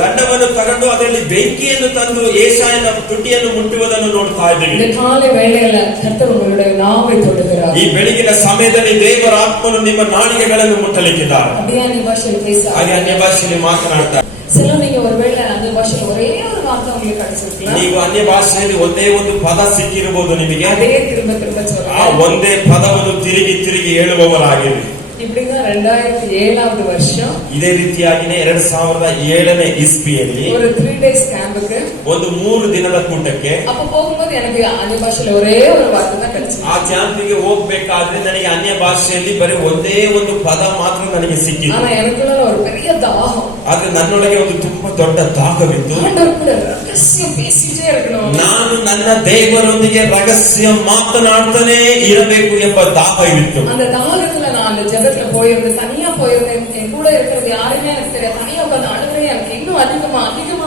ದಂಡವನ್ನು ತಗೊಂಡು ಅದರಲ್ಲಿ ಬೆಂಕಿಯನ್ನು ತಂದು ಏಸಾಯನ ತುಟಿಯನ್ನು ಮುಟ್ಟುವುದನ್ನು ನೋಡ್ತಾ இந்த ಇದ್ದೀವಿ. காலை வேளையில கர்த்தர் உங்களுடைய நாவை தொடுகிறார். ಈ ಬೆಳಗಿನ ಸಮಯದಲ್ಲಿ ದೇವರ ಆತ್ಮನು ನಿಮ್ಮ ನಾಲಿಗೆಗಳನ್ನು ಮುಟ್ಟಲಿಕ್ಕಿದ್ದಾರೆ. அப்படியே நீ பாஷையில பேச ಹಾಗೆ ಅನ್ಯ ಭಾಷೆಯಲ್ಲಿ ಮಾತನಾಡ್ತಾರೆ. சில நீங்க ஒருவேளை அந்த பாஷையில ஒரே ஒரு வார்த்தை உங்களுக்கு கிடைச்சிருக்கலாம். ನೀವು ಅನ್ಯ ಭಾಷೆಯಲ್ಲಿ ಒಂದೇ ಒಂದು ಪದ ಸಿಕ್ಕಿರಬಹುದು ನಿಮಗೆ. அதே திரும்ப திரும்ப ಆ சொல்றேன். ಒಂದೇ ಪದವನ್ನು ತಿರುಗಿ ತಿರುಗಿ ಹೇಳುವವರಾಗಿರಿ. இப்படிதான் 2007வது வருஷம் ಇದೇ ರೀತಿಯಾಗಿನೇ 2007ನೇ ಇಸ್ವಿಯಲ್ಲಿ ஒரு 3 days கேம்புக்கு ಒಂದು 3 ದಿನದ ಕೂಟಕ್ಕೆ அப்ப போகும்போது எனக்கு அன்ய பாஷையில ஒரே ஒரு வார்த்தை தான் கிடைச்சது. ಆ ಕ್ಯಾಂಪಿಗೆ ಹೋಗ್ಬೇಕಾದ್ರೆ ನನಗೆ ಅನ್ಯ ಭಾಷೆಯಲ್ಲಿ ಬರೀ ಒಂದೇ ಒಂದು ಪದ ಮಾತ್ರ ನನಗೆ ಸಿಕ್ಕಿತು. ஆனா எனக்குள்ள ஒரு பெரிய தாகம். ಆದ್ರೆ ನನ್ನೊಳಗೆ ಒಂದು ತುಂಬಾ ದೊಡ್ಡ ದಾಹವಿತ್ತು. ஆண்டவர் கூட ரகசியம் பேசிட்டே இருக்கணும். ನಾನು ನನ್ನ ದೇವರೊಂದಿಗೆ ರಹಸ್ಯ ಮಾತನಾಡ್ತಾನೆ ಇರಬೇಕು ಎಂಬ ದಾಹವಿತ್ತು. அந்த தாகத்துல நான் அந்த ஜெபத்துல போயிருந்து தனியா போயிருந்தேன். என் கூட இருக்கிறது யாருமே எனக்கு தெரியாது. தனியா உட்கார்ந்து அழுகிறேன். எனக்கு இன்னும் அதிகமா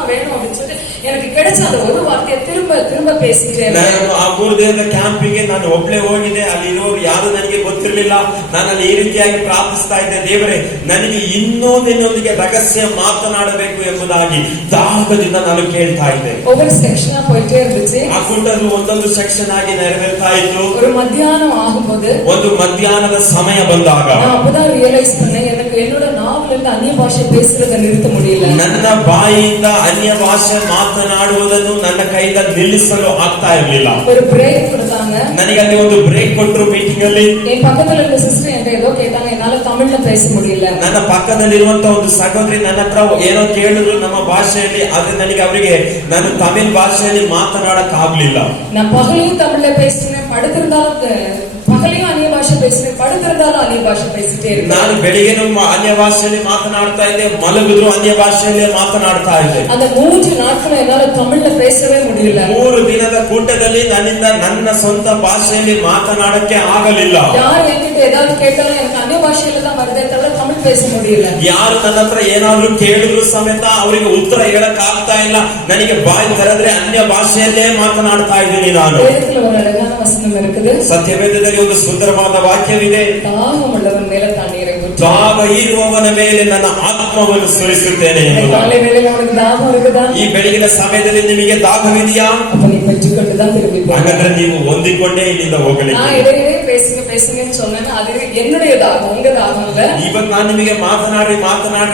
வேணும் அப்படின்னு சொல்லி எனக்கு கிடைச்ச அந்த ஒரு வார்த்தையை திரும்ப திரும்ப பேசிட்டே ನಾನು ಆ 3 ದಿನದ ಕ್ಯಾಂಪಿಗೆ ನಾನು ಒಬ್ಳೆ ಹೋಗಿದ್ದೆ. ಅಲ್ಲಿ ಇರೋರು ಯಾರು ನನಗೆ ಗೊತ್ತಿರಲಿಲ್ಲ. ನಾನು ಅಲ್ಲಿ ಈ ರೀತಿಯಾಗಿ ಪ್ರಾರ್ಥಿಸ್ತಾ ಇದ್ದೆ, ದೇವರೇ ನನಗೆ ಇನ್ನೂ ನಿನ್ನೊಂದಿಗೆ ರಹಸ್ಯ ಮಾತನಾಡಬೇಕು ಎಂಬುದಾಗಿ ದಾಹದಿಂದ ನಾನು ಕೇಳ್ತಾ ಇದ್ದೆ. ஒவ்வொரு செக்ஷனா போயிட்டே இருந்துச்சு. ಆ ಕುಂಡಲು ಒಂದೊಂದು ಸೆಕ್ಷನ್ ಆಗಿ ನೆರವೇರ್ತಾ ಇತ್ತು. ஒரு மத்தியானம் ஆகும்போது ಒಂದು ಮಧ್ಯಾಹ್ನದ ಸಮಯ ಬಂದಾಗ நான் அப்பதான் ரியலைஸ் பண்ணேன், எனக்கு என்னோட நாவல இருந்து அந்நிய பாஷை பேசுறதை நிறுத்த முடியல. ನನ್ನ ಬಾಯಿಯಿಂದ ಅನ್ಯ ಭಾಷೆ ಮಾತನಾಡುವುದನ್ನು ನನ್ನ ಕೈಯಿಂದ ನಿಲ್ಲಿಸಲು ಆಗ್ತಾ ಇರಲಿಲ್ಲ. ஒரு பிரேக் கொடுத்தாங்க. ನನಗೆ ಅಲ್ಲಿ ಒಂದು ಬ್ರೇಕ್ ಕೊಟ್ಟರು ಮೀಟಿಂಗ್ ಅಲ್ಲಿ. என் பக்கத்துல இருந்த சிஸ்டர் என்கிட்ட ஏதோ கேட்டாங்க, என்னால தமிழ்ல பேச முடியல. ನನ್ನ ಪಕ್ಕದಲ್ಲಿರುವಂತ ಒಂದು ಸಹೋದರಿ ನನ್ನ ಹತ್ರ ಏನೋ ಕೇಳಿದ್ರು ನಮ್ಮ ಭಾಷೆಯಲ್ಲಿ. ಆದ್ರೆ ನನಗೆ ಅವರಿಗೆ ನಾನು ತಮಿಳ್ ಭಾಷೆಯಲ್ಲಿ ಮಾತನಾಡಕ್ ಆಗ್ಲಿಲ್ಲ. நான் பகலையும் தமிழ்ல பேசினேன், படுத்திருந்தாலும் பகலையும் அந்நிய பாஷை பேசினேன், படுத்திருந்தாலும் அந்நிய பாஷை பேசிட்டே இருக்கேன். ನಾನು ಬೆಳಿಗ್ಗೆನೂ ಅನ್ಯ ಭಾಷೆಯಲ್ಲಿ ಮಾತನಾಡ್ತಾ ಇದ್ದೆ, ಮಲಗಿದ್ರು ಅನ್ಯ ಭಾಷೆಯಲ್ಲಿ ಮಾತನಾಡ್ತಾ ಇದ್ದೆ. அந்த 3 நாட்கள் என்னால தமிழ்ல பேசவே முடியல. 3 ದಿನದ ಕೂಟದಲ್ಲಿ ನನ್ನಿಂದ ನನ್ನ ಸ್ವಂತ ಭಾಷೆಯಲ್ಲಿ ಮಾತನಾಡಕ್ಕೆ ಆಗಲಿಲ್ಲ. யார் என்கிட்ட ஏதாவது கேட்டாலும் எனக்கு அந்நிய பாஷையில தான் வருதே தவிர தமிழ் பேச முடியல. ಯಾರು ನನ್ನ ಹತ್ರ ಏನಾದ್ರೂ ಕೇಳಿದ್ರು ಸಮೇತ ಅವರಿಗೆ ಉತ್ತರ ಹೇಳಕ್ ಆಗ್ತಾ ಇಲ್ಲ. ನನಗೆ ಬಾಯಿ ತೆರೆದ್ರೆ ಅನ್ಯ ಭಾಷೆಯಲ್ಲೇ ಮಾತನಾಡ್ತಾ ಇದ್ದೀನಿ ನಾನು. வேதத்துல ஒரு அழகான வசனம் இருக்குது. ಸತ್ಯವೇದದಲ್ಲಿ ಒಂದು ಸುಂದರವಾದ ವಾಕ್ಯವಿದೆ. தாகம் உள்ளவன் மேல தண்ணீரை ஊற்று. ದಾಹ ಇರುವವನ ಮೇಲೆ ನನ್ನ ಆತ್ಮವನ್ನು ಸುರಿಸುತ್ತೇನೆ ಎಂಬುದಾಗಿ. காலை வேளையில உனக்கு தாகம் இருக்குதா? ಈ ಬೆಳಗಿನ ಸಮಯದಲ್ಲಿ ನಿಮಗೆ ದಾಹವಿದೆಯಾ? அப்ப நீ பெற்றுக்கொண்டு தான் திரும்பி போ. ಹಾಗಾದ್ರೆ ನೀವು ಹೊಂದಿಕೊಂಡೇ ಇಲ್ಲಿಂದ ಹೋಗಲಿಕ್ಕೆ. நான் இடையிலே பேசுங்கன்னு சொன்னேன். அது என்னுடைய தாகம், உங்க தாகம் இல்ல. ಇವತ್ತು ನಾನು ನಿಮಗೆ ಮಾತನಾಡಿ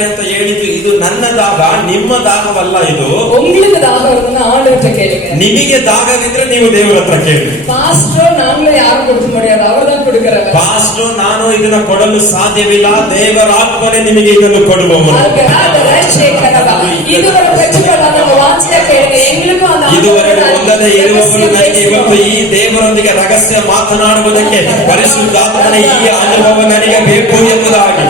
ಅಂತ ಹೇಳಿದ್ದು ಇದು ನನ್ನ ದಾಹ, ನಿಮ್ಮ ದಾಹವಲ್ಲ. ಇದು உங்களுக்கு தாகம் இருக்குன்னா ஆண்டவர்கிட்ட கேளுங்க. ನಿಮಗೆ ದಾಹವಿದ್ರೆ ನೀವು ದೇವರ ಹತ್ರ ಕೇಳಿ. பாஸ்டர் நாங்களும் யாரும் கொடுக்க முடியாது, அவர்தான் கொடுக்கிறவர். ಪಾಸ್ಟರ್ ನಾನು ಇದನ್ನ ಕೊಡಲು ಸಾಧ್ಯವಿಲ್ಲ, ದೇವರ ಆತ್ಮನೇ ನಿಮಗೆ ಇದನ್ನು ಕೊಡುವವರು. இதுவரை பெற்றுக்கொள்ளாத வாஞ்சியா கேளுங்க. எங்களுக்கும் அந்த ಇದುವರೆಗೂ ಹೊಂದದೇ ಇರುವವರು ನನಗೆ ಇವತ್ತು ಈ ದೇವರೊಂದಿಗೆ ರಹಸ್ಯ ಮಾತನಾಡುವುದಕ್ಕೆ ಪರಿಶುದ್ಧಾತ್ಮನ ಈ ಅನುಭವ ನನಗೆ ಬೇಕು ಎಂಬುದಾಗಿ.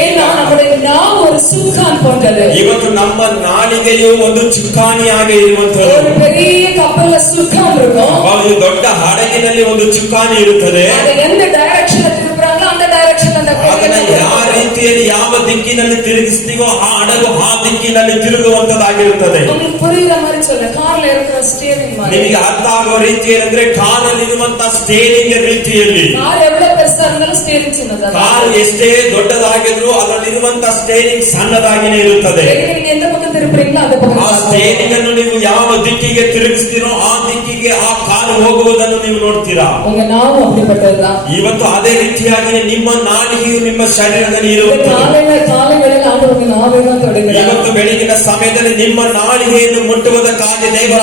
ஏன்னா நம்முடைய நாவு ஒரு சுக்கான் போன்றது. ಇವತ್ತು ನಮ್ಮ ನಾಲಿಗೆಯು ಒಂದು ಚುಕ್ಕಾಣಿಯಾಗಿ ಇರುವಂತದ್ದು. ஒரு பெரிய கப்பல்ல சுக்கான் இருக்கும். ಒಂದು ದೊಡ್ಡ ಹಡಗಿನಲ್ಲಿ ಒಂದು ಚುಕ್ಕಾಣಿ ಇರುತ್ತದೆ. அது எந்த டைரக்ஷன்ல திருப்புறாங்களோ அந்த டைரக்ஷன்ல அந்த ಅದನ್ನ ಯಾವ ರೀತಿಯಲ್ಲಿ ಯಾವ ದಿಕ್ಕಿನಲ್ಲಿ ತಿರುಗಿಸ್ತೀವೋ ಆ ಹಡಗು ಆ ದಿಕ್ಕಿನಲ್ಲಿ ತಿರುಗುವಂತದ್ದಾಗಿರುತ್ತದೆ. உங்களுக்கு புரியுற மாதிரி சொல்ல, கார்ல இருக்கிற ಸ್ಟೀರಿಂಗ್ மாதிரி. ನಿಮಗೆ ಅರ್ಥ ಆಗುವ ರೀತಿಯಲ್ಲಿ ಅಂದ್ರೆ ಕಾರಲ್ಲಿ ಇರುವಂತಹ ಸ್ಟೇರಿಂಗ್ ರೀತಿಯಲ್ಲಿ. ಕಾರ್ எவ்வளவு பெருசா இருந்தாலும் ஸ்டீರಿಂಗ್ சின்னதா. ಕಾರ್ ಎಷ್ಟೇ ದೊಡ್ಡದಾಗಿದ್ರು ಅದರಲ್ಲಿರುವಂತಹ ಸ್ಟೇರಿಂಗ್ ಸಣ್ಣದಾಗಿನೇ ಇರುತ್ತದೆ. நீங்க எந்த பக்கம் திருப்புறீங்களோ அந்த பக்கம் ಆ ಸ್ಟೇರಿಂಗ್ ಅನ್ನು ನೀವು ಯಾವ ದಿಕ್ಕಿಗೆ ತಿರುಗಿಸ್ತೀರೋ ಆ ದಿಕ್ಕಿಗೆ ಆ ಕಾರು ಹೋಗುವುದನ್ನು ನೀವು ನೋಡ್ತೀರಾ. உங்க நாவும் அப்படிப்பட்டதுதான். ಇವತ್ತು ಅದೇ ರೀತಿಯಾಗಿ ನಿಮ್ಮ ನಾಲಿಗೆಯು ನಿಮ್ಮ ಶರೀರದಲ್ಲಿ ಇರುತ್ತದೆ. காலைகளில் ஆண்டவர் நாவை தான் தொடுகிறார். ಇವತ್ತು ಬೆಳಗಿನ ಸಮಯದಲ್ಲಿ ನಿಮ್ಮ ನಾಲಿಗೆಯನ್ನು ಮುಟ್ಟುವುದಕ್ಕಾಗಿ ದೇವರ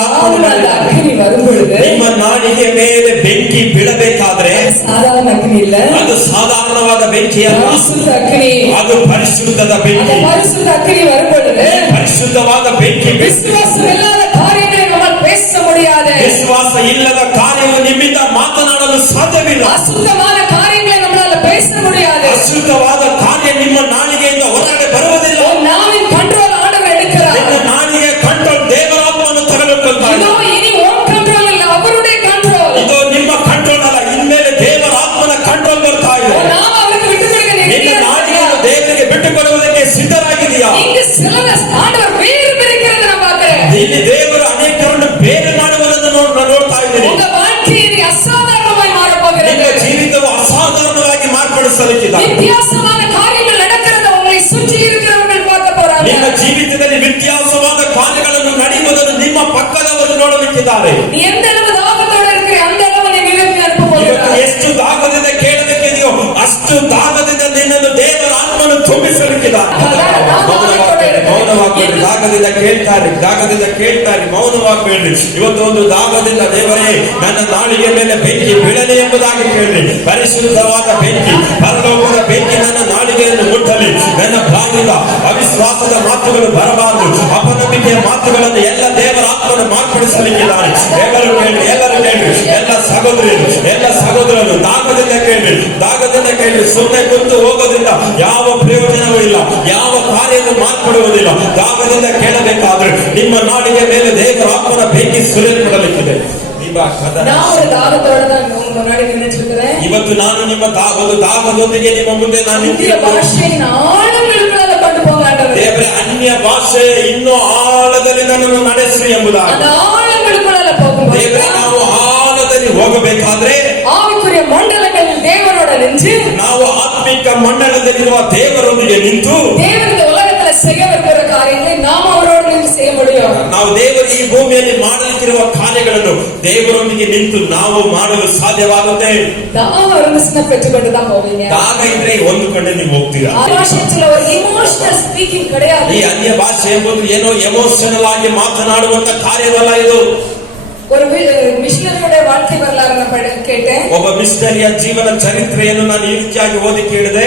ಅಗ್ನಿ வரும்பொழுது ನಿಮ್ಮ ನಾಲಿಗೆ ಮೇಲೆ ಬೆಂಕಿ ಬೀಳಬೇಕಾದ್ರೆ சாதாரண அக்னி இல்ல, ಅದು ಸಾಧಾರಣವಾದ ಬೆಂಕಿ ಅಲ್ಲ, பரிசுத்த அக்னி. ಅದು ಪರಿಶುದ್ಧದ ಬೆಂಕಿ. அந்த பரிசுத்த அக்னி வரும்பொழுது ಪರಿಶುದ್ಧವಾದ ಬೆಂಕಿ விசுவாசம் இல்லாத காரியங்களை நம்மால் பேச முடியாது. ವಿಶ್ವಾಸ ಇಲ್ಲದ ಕಾರ್ಯವು ನಿಮ್ಮಿಂದ ಮಾತನಾಡಲು ಸಾಧ್ಯವಿಲ್ಲ. அசுத்தமான காரியங்களை நம்மளால பேச முடியாது. ಅಶುದ್ಧವಾದ ಕಾರ್ಯ ನಿಮ್ಮ ನಾಲಿಗೆಯಿಂದ ಹೊರಗಡೆ ಬರುವುದಿಲ್ಲ. நாவின் கண்ட்ரோல் ஆண்டவர் எடுக்கிறார். ನಿಮ್ಮ ನಾಲಿಗೆ ಕಂಟ್ರೋಲ್ ದೇವರಾತ್ಮವನ್ನು ತೆಗೆದುಕೊಳ್ತಾನೆ. இதோ இனி உன் கண்ட்ரோல் இல்ல, அவருடைய கண்ட்ரோல். ಇದು ನಿಮ್ಮ ಕಂಟ್ರೋಲ್ ಅಲ್ಲ, ಇನ್ಮೇಲೆ ದೇವರಾತ್ಮನ ಕಂಟ್ರೋಲ್ ಬರ್ತಾ ಇದೆ. நாம அவருக்கு விட்டு கொடுக்க ನಿನ್ನ ನಾಲಿಗೆಯನ್ನು ದೇವರಿಗೆ ಬಿಟ್ಟುಕೊಡುವುದಕ್ಕೆ ಸಿದ್ಧರಾಗಿದೆಯಾ? இங்கு சிலத ஆண்டவர் வேறு பிரிக்கிறத நான் பார்க்கிறேன். ಇಲ್ಲಿ ದೇವರು ಅನೇಕರನ್ನು ಬೇರೆ ಮಾಡುವುದನ್ನು ನೋಡ್ತಾ ಇದ್ದೀನಿ. உங்க வாழ்க்கை இனி அசாதாரணமாய் மாறப் போகிறது. ನಿಮ್ಮ ಜೀವಿತವು ಅಸಾಧಾರಣವಾಗಿ ಮಾರ್ಪಡಿಸಲಿಕ್ಕಿದೆ. வித்தியாசமான காரியங்கள் நடக்கிறத உங்களை சுற்றி இருக்கிறவர்கள் பார்க்க போறாங்க. ನಿಮ್ಮ ಜೀವಿತದಲ್ಲಿ ವ್ಯತ್ಯಾಸವಾದ ಕಾರ್ಯಗಳನ್ನು ನಡೆಯುವುದನ್ನು ನಿಮ್ಮ ಪಕ್ಕದವರು ನೋಡಲಿಕ್ಕಿದ್ದಾರೆ. நீ எந்த அளவு தாகத்தோட இருக்கிற அந்த அளவு நீ நிரப்பி ಅನುಪ ಇವತ್ತು போகிறார். ಎಷ್ಟು ದಾಗದಿಂದ ಕೇಳಲಿಕ್ಕಿದೆಯೋ ಅಷ್ಟು ದಾಗದಿಂದ ನಿನ್ನನ್ನು ದೇವರ ಆತ್ಮನು ತುಂಬಿಸಲಿಕ್ಕಿದ್ದಾರೆ. ಮೌನವಾಗಬೇಡಿ, ದಾಗದಿಂದ ಕೇಳ್ತಾರೆ, ಮೌನವಾಗಬೇಡಿ. ಇವತ್ತು ಒಂದು ದಾಗದಿಂದ ದೇವರೇ ನನ್ನ ನಾಲಿಗೆ ಮೇಲೆ ಬೆಂಕಿ ಬೀಳಲಿ ಎಂಬುದಾಗಿ ಕೇಳಿ. ಪರಿಶುದ್ಧವಾದ ಬೆಂಕಿ, ಪರಲೋಕದ ಬೆಂಕಿ ನನ್ನ ನಾಲಿಗೆಯನ್ನು ಮುಟ್ಟಲಿ. ನನ್ನ ಬಾಯಿಂದ ಅವಿಶ್ವಾಸದ ಮಾತುಗಳು ಬರಬಾರದು. ಅಪನಂಬಿಕೆಯ ಮಾತುಗಳನ್ನು ಎಲ್ಲ ದೇವರ ಆತ್ಮನು ಮಾರ್ಪಡಿಸಲಿಕ್ಕಿದ್ದಾರೆ. ಎಲ್ಲರೂ ಕೇಳಿ, ಎಲ್ಲ ಸಹೋದರರು ದಾಗದಿಂದ ಕೇಳಿ. ಸುಮ್ಮನೆ ಕುಂತು ಹೋಗೋದ್ರಿಂದ ಯಾವ ಪ್ರಯೋಜನವೂ ಇಲ್ಲ, ಯಾವ ಕಾರ್ಯವನ್ನು ಮಾರ್ಪಡುವುದಿಲ್ಲ. ದಾಗದಿಂದ ಕೇಳಬೇಕಾದ್ರೆ ನಿಮ್ಮ ನಾಡಿಗೆ ಮೇಲೆ ದೇವರ ಆತ್ಮನ ಬೆಂಕಿ ಸುರಿಯಲ್ಪಡಲಿಕ್ಕಿದೆ. நான் ஒரு தாகத்தோட தான் உங்க முன்னாடி நின்னுட்டு இருக்கிறேன். ಇವತ್ತು ನಾನು ನಿಮ್ಮ ಒಂದು ದಾಗದೊಂದಿಗೆ ನಿಮ್ಮ ಮುಂದೆ ನಾನು இந்திய ಭಾಷೆயின் ಆಳங்களுக்குள்ள கொண்டு போங்க ஆண்டவரೇ. ದೇವರೇ, ಅನ್ಯ ಭಾಷೆ ಇನ್ನೂ ಆಳದಲ್ಲಿ ನನ್ನನ್ನು ನಡೆಸಿ ಎಂಬುದಾಗಿ. அந்த ஆழங்களுக்குள்ள போகும்போது ದೇವರೇ, ನಾವು ಆಳದಲ್ಲಿ ಹೋಗಬೇಕಾದ್ರೆ ஆவிக்குரிய மண்டலங்களில் தேவனோட நின்று ನಾವು ಆತ್ಮಿಕ ಮಂಡಲದಲ್ಲಿರುವ ದೇವರೊಂದಿಗೆ ನಿಂತು தேவன் இந்த உலகத்துல செய்ய விரும்புகிற காரியங்களை நாம் அவரோடு நின்று செய்ய முடியும். ನಾವು ದೇವರು ಈ ಭೂಮಿಯಲ್ಲಿ ಮಾಡಲಿಕ್ಕಿರುವ ಕಾರ್ಯಗಳನ್ನು ದೇವರೊಂದಿಗೆ ನಿಂತು ನಾವು ಮಾಡಲು ಸಾಧ್ಯವಾಗುತ್ತೆ. தாகம் இருந்துச்சுன்னா பெற்றுக்கொண்டுதான் போவீங்க. ದಾಗ ಇದ್ರೆ ಹೊಂದಿಕೊಂಡೆ ನೀವು ಹೋಗ್ತೀರಾ. ಆ ಭಾಷೆಯಲ್ಲಿ ஒரு இமோஷனல் ஸ்பீக்கிங் கிடையாது. ಈ ಅನ್ಯ ಭಾಷೆ ಎಂಬುದು ಏನೋ ಎಮೋಷನಲ್ ಆಗಿ ಮಾತನಾಡುವಂತ ಕಾರ್ಯವಲ್ಲ ಇದು. ஒரு மிஷனரியோட வாழ்க்கை வரலாறு நான் கேட்டேன். ಒಬ್ಬ ಮಿಷನರಿಯ ಜೀವನ ಚರಿತ್ರೆಯನ್ನು ನಾನು ಈ ರೀತಿಯಾಗಿ ಓದಿ ಕೇಳಿದೆ.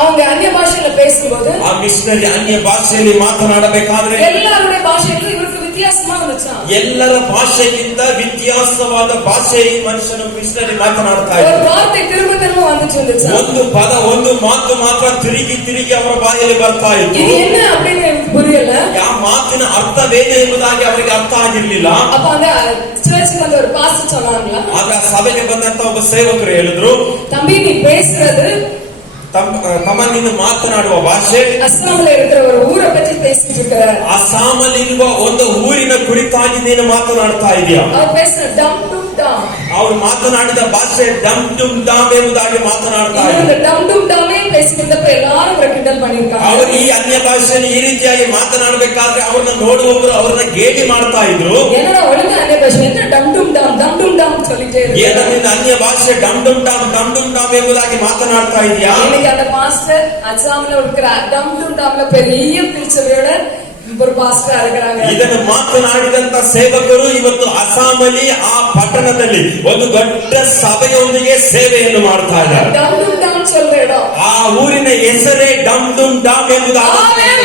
அவங்க அந்நிய பாஷையில பேசும்போது ಆ ಮಿಷನರಿ ಅನ್ಯ ಭಾಷೆಯಲ್ಲಿ ಮಾತನಾಡಬೇಕಾದ್ರೆ எல்லாருடைய பாஷைகளும் இவருக்கு வித்தியாசமா இருந்துச்சு. ಎಲ್ಲರ ಭಾಷೆಗಿಂತ ವ್ಯತ್ಯಾಸವಾದ ಭಾಷೆ ಈ ಮನುಷ್ಯನು ಮಿಷನರಿ ಮಾತನಾಡ್ತಾ ஒரு ಇದ್ದ. வார்த்தை திரும்ப திரும்ப வந்துட்டு இருந்துச்சு. ಒಂದು ಪದ, ಒಂದು ಮಾತು ಮಾತ್ರ ತಿರುಗಿ ಅವರ ಬಾಯಲ್ಲಿ ಬರ್ತಾ ಇತ್ತು. இது என்ன அப்படின்னு எனக்கு புரியல. ಯಾವ ಮಾತಿನ ಅರ್ಥವೇನು ಎಂಬುದಾಗಿ ಅವರಿಗೆ ಅರ್ಥ ಆಗಿರ್ಲಿಲ್ಲ. அப்ப அந்த சர்ச்சுக்கு வந்து ஒரு பாஸ்டர் சொன்னாங்களா, ಆಗ ಸಭೆಗೆ ಬಂದಂತ ಒಬ್ಬ ಸೇವಕರು ಹೇಳಿದ್ರು, தம்பி நீ பேசுறது ತಮ್ಮ ನೀನು ಮಾತನಾಡುವ ಭಾಷೆ அஸ்ஸாம்ல இருக்கிற ஒரு ஊரை பற்றி பேசிட்டு இருக்கிற. ಅಸ್ಸಾಮಲ್ಲಿರುವ ಒಂದು ಊರಿನ ಕುರಿತಾಗಿ ನೀನು ಮಾತನಾಡ್ತಾ ಇದೀಯಾ. அவர் பேசுற டம் டும் டாம், ಅವರು ಮಾತನಾಡಿದ ಭಾಷೆ ಡಮ್ ಡುಮ್ ಡಾಮ್ ಎಂಬುದಾಗಿ ಮಾತನಾಡ್ತಾ இந்த ಇದ್ರು. டம் டும் டாமே பேசிக்கிட்டப்ப எல்லாரும் ஒரு கிண்டல் பண்ணிருக்காங்க. ಅವರು ಈ ಅನ್ಯ ಭಾಷೆಯನ್ನು ಈ ರೀತಿಯಾಗಿ ಮಾತನಾಡಬೇಕಾದ್ರೆ ಅವ್ರನ್ನ ನೋಡುವವರು ಅವ್ರನ್ನ ಗೇಲಿ ಮಾಡ್ತಾ ಇದ್ರು. என்னடா ஒழுங்கா அந்நிய பாஷை என்ன டம் டும் டாம் சொல்லிட்டே இருக்கு. ಏನ ನಿನ್ನ ಅನ್ಯ ಭಾಷೆ ಡಮ್ ಡುಮ್ ಡಾಮ್ ಎಂಬುದಾಗಿ ಮಾತನಾಡ್ತಾ ಇದೆಯಾ. அந்த பாஸ்டர் அஸ்ஸாம்ல இருக்கிற டம் டும் டாம்ல பெரிய பிரிச்சவையோட ஒரு பாஸ்டரா இருக்கிறாங்க. ಇದನ್ನು ಮಾತನಾಡಿದಂತ ಸೇವಕರು ಇವತ್ತು ಅಸ್ಸಾಮಲ್ಲಿ ಆ ಪಟ್ಟಣದಲ್ಲಿ ಒಂದು ದೊಡ್ಡ ಸಭೆಯೊಂದಿಗೆ ಸೇವೆಯನ್ನು ಮಾಡ್ತಾ ಇದ್ದಾರೆ. டம் டும் டாம் சொல்ற இடம், ಆ ಊರಿನ ಹೆಸರೇ ಡಮ್ ಡುಮ್ ಡಾಮ್ ಎಂಬುದಾಗಿ. ஆமென்.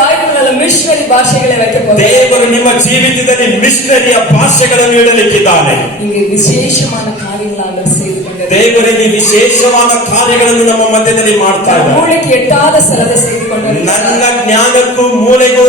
வாய்ப்புள்ள மிஷனரி ಭಾಷೆகளை வைக்க போகிறார். ದೇವರು ನಿಮ್ಮ ಜೀವಿತದಲ್ಲಿ ಮಿಷನರಿಯ ಭಾಷೆಗಳನ್ನು ಇಡಲಿಕ್ಕಿದ್ದಾನೆ. இங்கே விசேஷமான காரியங்களை செய்து ದೇವರಲ್ಲಿ ವಿಶೇಷವಾದ ಕಾರ್ಯಗಳನ್ನು ನಮ್ಮ ಮಧ್ಯದಲ್ಲಿ ಮಾಡ್ತಾ ಇದ್ದಾರೆ. ಮೂಳೆಗೆ ಎಟ್ಟಾದ ಸಲದ செய்து கொண்டிருக்கிறார். ನನ್ನ ಜ್ಞಾನಕ್ಕೂ ಮೂಳೆಗೂ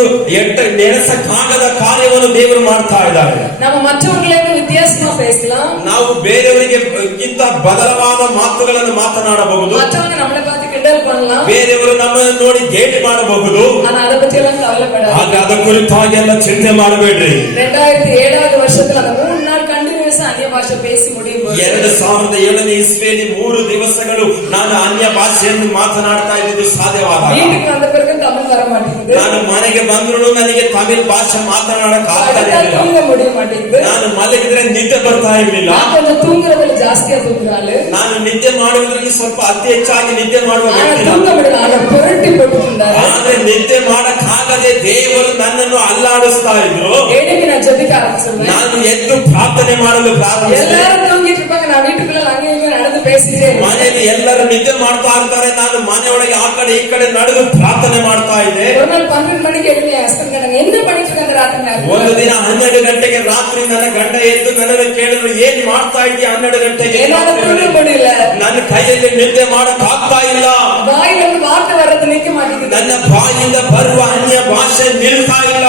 ನೆನೆಸಕ್ಕಾಗದ ಕಾರ್ಯವನ್ನು ದೇವರು ಮಾಡ್ತಾ ಇದ್ದಾರೆ. நம்ம மற்றவர்களுக்கு வித்தியாசமா பேசலாம். ನಾವು ಬೇರೆಯವರಿಗೆ ಗಿಂತ ಬದಲಾದ ಮಾತುಗಳನ್ನು ಮಾತನಾಡಬಹುದು. மற்றவங்க நம்மளை பார்த்து கிண்டல் பண்ணலாம். ಬೇರೆಯವರು ನಮ್ಮನ್ನು ನೋಡಿ ಗೇಲಿ ಮಾಡಬಹುದು. ஆனா அதை பத்தி எல்லாம் கவலைப்படாதீங்க. ಆದ್ರೆ ಅದರ ಕುರಿತಾಗಿ ಎಲ್ಲ ಚಿಂತೆ ಮಾಡಬೇಡ್ರಿ. 2007 ವರ್ಷத்துல அந்த 3 நாள் கண்டினியூஸா அந்நிய பாஷை பேசி முடியும். 2007 ಇಸ್ವಿಯಲ್ಲಿ 3 ದಿವಸಗಳು ನಾನು ಅನ್ಯ ಭಾಷೆಯನ್ನು ಮಾತನಾಡ್ತಾ ಇದ್ದಿದ್ದು ಸಾಧ್ಯವಾದಾಗ வீட்டுக்கு வந்த பிறகு தமிழ் வர வர மாட்டேங்குது. ನಾನು ಮನೆಗೆ ಬಂದ್ರು ನನಗೆ ತಮಿಳ್ ಭಾಷೆ ಮಾತನಾಡಕ್ ಆಗ್ತಾ ಇರಲಿಲ್ಲ. தூங்க முடிய மாட்டேங்குது. ನಾನು ಮಲಗಿದ್ರೆ ನಿದ್ದೆ ಬರ್ತಾ ಇರಲಿಲ್ಲ. நான் கொஞ்சம் தூங்குறதுல ஜாஸ்தியா தூங்குறாளு. ನಾನು ನಿದ್ದೆ ಮಾಡುವುದರಲ್ಲಿ ಸ್ವಲ್ಪ ಅತಿ ಹೆಚ್ಚಾಗಿ ನಿದ್ದೆ ಮಾಡುವ ವ್ಯಕ್ತಿ. தூங்க முடியல, ஆனா புரட்டி போட்டுட்டாரு. ಆದ್ರೆ ನಿದ್ದೆ ಮಾಡಕ್ಕಾಗದೆ ದೇವರು ನನ್ನನ್ನು ಅಲ್ಲಾಡಿಸ್ತಾ ಇದ್ರು. எழுப்பி நான் ஜெபிக்க ஆரம்பிச்சேன். ನಾನು ಎದ್ದು ಪ್ರಾರ್ಥನೆ ಮಾಡಲು ಪ್ರಾರಂಭಿಸಿದೆ. எல்லாரும் தூங்கிட்டு இருப்பாங்க, நான் வீட்டுக்குள்ள அங்கே இங்கே நடந்து பேசிட்டே இருப்பேன். ಮನೆಯಲ್ಲಿ ಎಲ್ಲರೂ ನಿದ್ದೆ ಮಾಡ್ತಾ ಇರ್ತಾರೆ, ನಾನು ಮನೆಯೊಳಗೆ ಆ ಕಡೆ ಈ ಕಡೆ ನಡೆದು ಪ್ರಾರ್ಥನೆ ಮಾಡ್ತಾ ಇದ್ದೆ. ஒரு நாள் 12 மணிக்கு எழுப்பி ஹஸ்பண்ட் கேட்டாங்க, என்ன பண்ணிட்டு இருக்காங்க ராத்திரி? ಒಂದು ದಿನ 12 ಗಂಟೆಗೆ ರಾತ್ರಿ ನನ್ನ ಗಂಡ ಎದ್ದು ನನ್ನನ್ನು ಕೇಳಿದ್ರು, ಏನ್ ಮಾಡ್ತಾ ಇದ್ದೀಯ 12 ಗಂಟೆಗೆ? என்னால தூங்க முடியல. ನನ್ನ ಕೈಯಲ್ಲಿ ನಿದ್ದೆ ಮಾಡಕ್ ಆಗ್ತಾ ಇಲ್ಲ. வாயில இருந்து வார்த்தை வர்றது நிக்க மாட்டேங்குது. ನನ್ನ ಬಾಯಿಂದ ಬರುವ ಅನ್ಯ ಭಾಷೆ ನಿಲ್ತಾ ಇಲ್ಲ.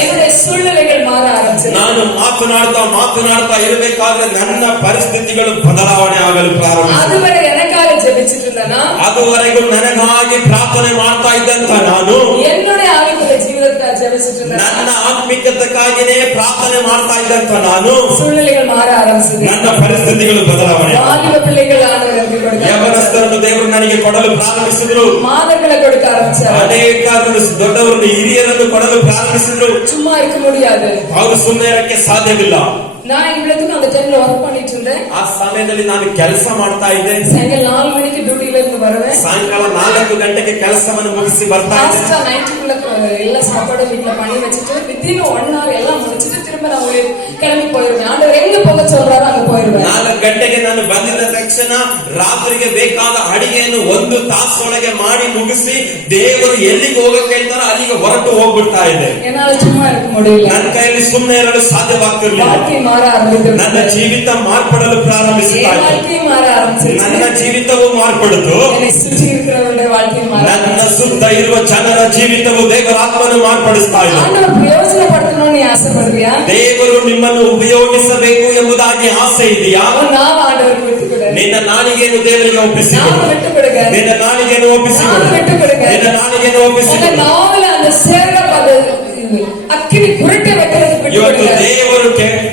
என்னுடைய சூழ்நிலைகள் மாற ஆரம்பிச்சது. ನಾನು ಮಾತನಾಡ್ತಾ ಇರಬೇಕಾದ್ರೆ ನನ್ನ ಪರಿಸ್ಥಿತಿಗಳು ಬದಲಾವಣೆ ಆಗಲು ಪ್ರಾರಂಭಿಸಿತು. அதுவரை எனக்காக ஜெபிச்சிட்டு இருந்தேனா, ಅದುವರೆಗೂ ನನಗಾಗಿ ಪ್ರಾರ್ಥನೆ ಮಾಡ್ತಾ ಇದ್ದಂತ ನಾನು என்னுடைய ஆவிக்குரிய ஜீவிதத்தை ஜெபிச்சிட்டு இருந்தேன். ನನ್ನ ಆತ್ಮಿಕತೆಗಾಗಿನೇ ಪ್ರಾರ್ಥನೆ ಮಾಡ್ತಾ ಇದ್ದಂತ ನಾನು சூழ்நிலைகள் மாற ஆரம்பிச்சது. ನನ್ನ ಪರಿಸ್ಥಿತಿಗಳು ಬದಲಾವಣೆ. வாலிப பிள்ளைகள் ஆண்டவருக்கு கொடுத்தார். ಯವನಸ್ಥರನ್ನು ದೇವರು ನನಗೆ ಕೊಡಲು ಪ್ರಾರಂಭಿಸಿದ್ರು. மாதங்களை கொடுக்க ஆரம்பிச்சார். ಅನೇಕ ದೊಡ್ಡವರನ್ನು ಹಿರಿಯರನ್ನು ಕೊಡಲು ಪ್ರಾರಂಭಿಸಿದ್ರು. சும்மா இருக்க முடியாது. ಅವರು ಸುಮ್ಮನೆ ಇರಕ್ಕೆ ಸಾಧ್ಯವಿಲ್ಲ. நான் இவ்வளவுக்கு அந்த டைம்ல ஒர்க் பண்ணிட்டு இருந்தேன். ಆ ಸಮಯದಲ್ಲಿ ನಾನು ಕೆಲಸ ಮಾಡ್ತಾ ಇದ್ದೆ. சாயங்காலம் 4 மணிக்கு டியூட்டில இருந்து வருவேன். ಸಾಯಂಕಾಲ 4 ಗಂಟೆಗೆ ಕೆಲಸವನ್ನು ಮುಗಿಸಿ ಬರ್ತಾ ಇದ್ದೆ. லாஸ்டா நைட்டுக்குள்ள எல்லா சாப்பாடும் வீட்ல பண்ணி வச்சிட்டு வித்தின் 1 hour எல்லாம் முடிச்சிட்டு திரும்ப நான் கிளம்பி போயிருவேன். ஆண்டவர் எங்க போக சொல்றாரோ அங்க போயிருவேன். 4 ಗಂಟೆಗೆ ನಾನು ಬಂದಿದ ತಕ್ಷಣ ರಾತ್ರಿಗೆ ಬೇಕಾದ ಅಡಿಗೆಯನ್ನು 1 ತಾಸೊಳಗೆ ಮಾಡಿ ಮುಗಿಸಿ ದೇವರು ಎಲ್ಲಿಗೆ ಹೋಗಕ್ಕೆ ಹೇಳ್ತಾರೋ ಅಲ್ಲಿಗೆ ಹೊರಟು ಹೋಗ್ಬಿಡ್ತಾ ಇದ್ದೆ. என்னால சும்மா இருக்க முடியல. ನನ್ನ ಕೈಯಲ್ಲಿ ಸುಮ್ಮನೆ ಇರಲು ಸಾಧ್ಯವಾಗ್ತಿರ್ಲಿಲ್ಲ. ನನ್ನ ಜೀವಿತ ಮಾರ್ಪಡಲು ಪ್ರಾರಂಭಿಸಿತು. ನನ್ನ ಜೀವಿತವು ಮಾರ್ಪಡಿತು. ನನ್ನ ಸುತ್ತ ಇರುವ ಜನರ ಜೀವಿತವು ದೇವರ ಆತ್ಮನು ಮಾರ್ಪಡಿಸ್ತಾ ಇದೆ. ದೇವರು ನಿಮ್ಮನ್ನು ಉಪಯೋಗಿಸಬೇಕು ಎಂಬುದಾಗಿ ಆಸೆ ಇದೆಯಾ? ನಿನ್ನ ನಾಲಿಗೆಯನ್ನು ದೇವರಿಗೆ ಒಪ್ಪಿಸಿಕೊಡು. ನಿನ್ನ ನಾಲಿಗೆಯನ್ನು ಒಪ್ಪಿಸಿಕೊಡು. ನಿನ್ನ ನಾಲಿಗೆಯನ್ನು ಒಪ್ಪಿಸಿಕೊಡು. ಅಕ್ಕಿನಿ ಕುರಟೆ ಇವತ್ತು ದೇವರು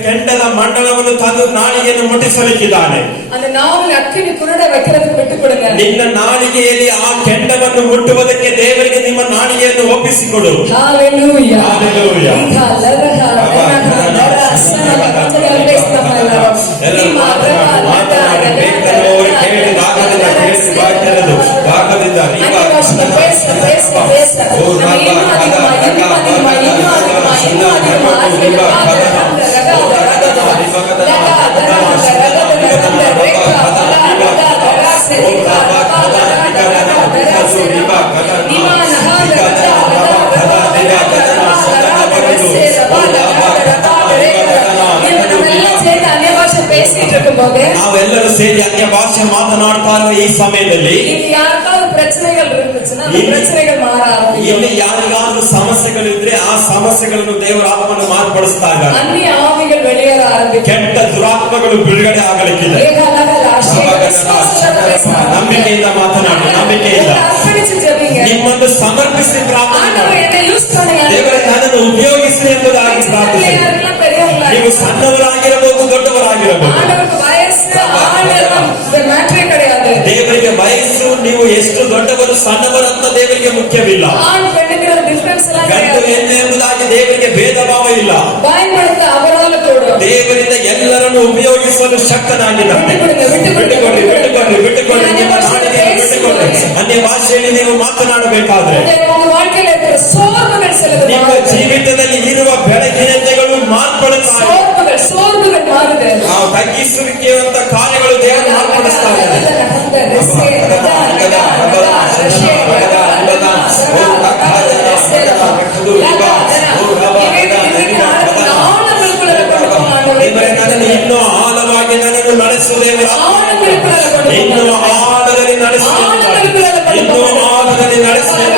ಕೆಂಡದ ಮಂಡಲವನ್ನು ತಂದು ನಾಲಿಗೆಯನ್ನು ಮುಟ್ಟಿಸಲಿಕ್ಕಿದ್ದಾನೆ. அந்த நாவில் அக்கினி குருடை வைக்கிறதுக்கு விட்டு கொடுங்க. ನಿನ್ನ ನಾಲಿಗೆಯಲ್ಲಿ ಆ ಕೆಂಡವನ್ನು ಮುಟ್ಟುವುದಕ್ಕೆ ದೇವರಿಗೆ ನಿಮ್ಮ ನಾಲಿಗೆಯನ್ನು ಒಪ್ಪಿಸಿಕೊಡು. ಹalleluya hallelujah ನಾವೆಲ್ಲರೂ ಸೇರಿ ಅನ್ಯ ಭಾಷೆ ಮಾತನಾಡ್ತಾ ಇರುವ ಈ ಸಮಯದಲ್ಲಿ ಇಲ್ಲಿ ಯಾರಿಗಾದ್ರೂ ಸಮಸ್ಯೆಗಳಿದ್ರೆ ಆ ಸಮಸ್ಯೆಗಳನ್ನು ದೇವರ ಆತ್ಮನು ಮಾರ್ಪಡಿಸ್ತಾ ಇದ್ದಾರೆ. ಕೆಟ್ಟ ದುರಾತ್ಮಗಳು ಬಿಡುಗಡೆ ಆಗಲಿಕ್ಕಿದೆ. ನಂಬಿಕೆಯಿಂದ ಮಾತನಾಡಿ, ನಂಬಿಕೆಯಿಂದ ನಿಮ್ಮನ್ನು ಸಮರ್ಪಿಸಿ ಪ್ರಾರ್ಥನೆ ಮಾಡಿ. ದೇವರೇ ನನ್ನನ್ನು ಉಪಯೋಗಿಸಿ ಎಂಬುದಾಗಿ ಪ್ರಾರ್ಥನೆ. ನೀವು ಸಣ್ಣವರಾಗಿರಬಹುದು, ದೊಡ್ಡವರಾಗಿರಬಹುದು. ದೇವರಿಗೆ ವಯಸ್ಸು, ನೀವು ಎಷ್ಟು ದೊಡ್ಡವರು ಸಣ್ಣವರು ಅಂತ ದೇವರಿಗೆ ಮುಖ್ಯವಿಲ್ಲ. ಗಂಡು ಹೆಣ್ಣು ಎಂಬುದಾಗಿ ದೇವರಿಗೆ ಭೇದ ಭಾವ ಇಲ್ಲ. ದೇವರಿಂದ ಎಲ್ಲರನ್ನು ಉಪಯೋಗಿಸಲು ಶಕ್ತನಾಗಿದ್ದಾನೆ. ಬಿಟ್ಟುಕೊಡ್ರಿ, ಬಿಟ್ಟುಕೊಡ್ರಿ, ಬಿಟ್ಟುಕೊಡ್ರಿ. ನಿಮ್ಮ ನಾಡಿಗೆಯನ್ನು ಬಿಟ್ಟುಕೊಡ್ರಿ. ಅನ್ಯ ಭಾಷೆಯಲ್ಲಿ ನೀವು ಮಾತನಾಡಬೇಕಾದ್ರೆ ನಿಮ್ಮ ಜೀವಿತದಲ್ಲಿ ಇರುವ ಬೆಳಗಿನತೆಗಳು ಮಾರ್ಪಡುತ್ತಾರೆ. ನಾವು ತಗ್ಗಿಸುವಿಕೆಯುವಂತ ಕಾರ್ಯಗಳು ದೇವರು ಮಾರ್ಪಡಿಸ್ತಾ ಇದ್ದಾರೆ. ನನ್ನನ್ನು ಇನ್ನೂ ಆಳವಾಗಿ ನನ್ನನ್ನು ನಡೆಸುವುದೇವರ, ಇನ್ನೂ ಆಳದಲ್ಲಿ ನಡೆಸುವುದಿಲ್ಲ, ಇನ್ನೂ ಆಳದಲ್ಲಿ ನಡೆಸುವುದಿಲ್ಲ.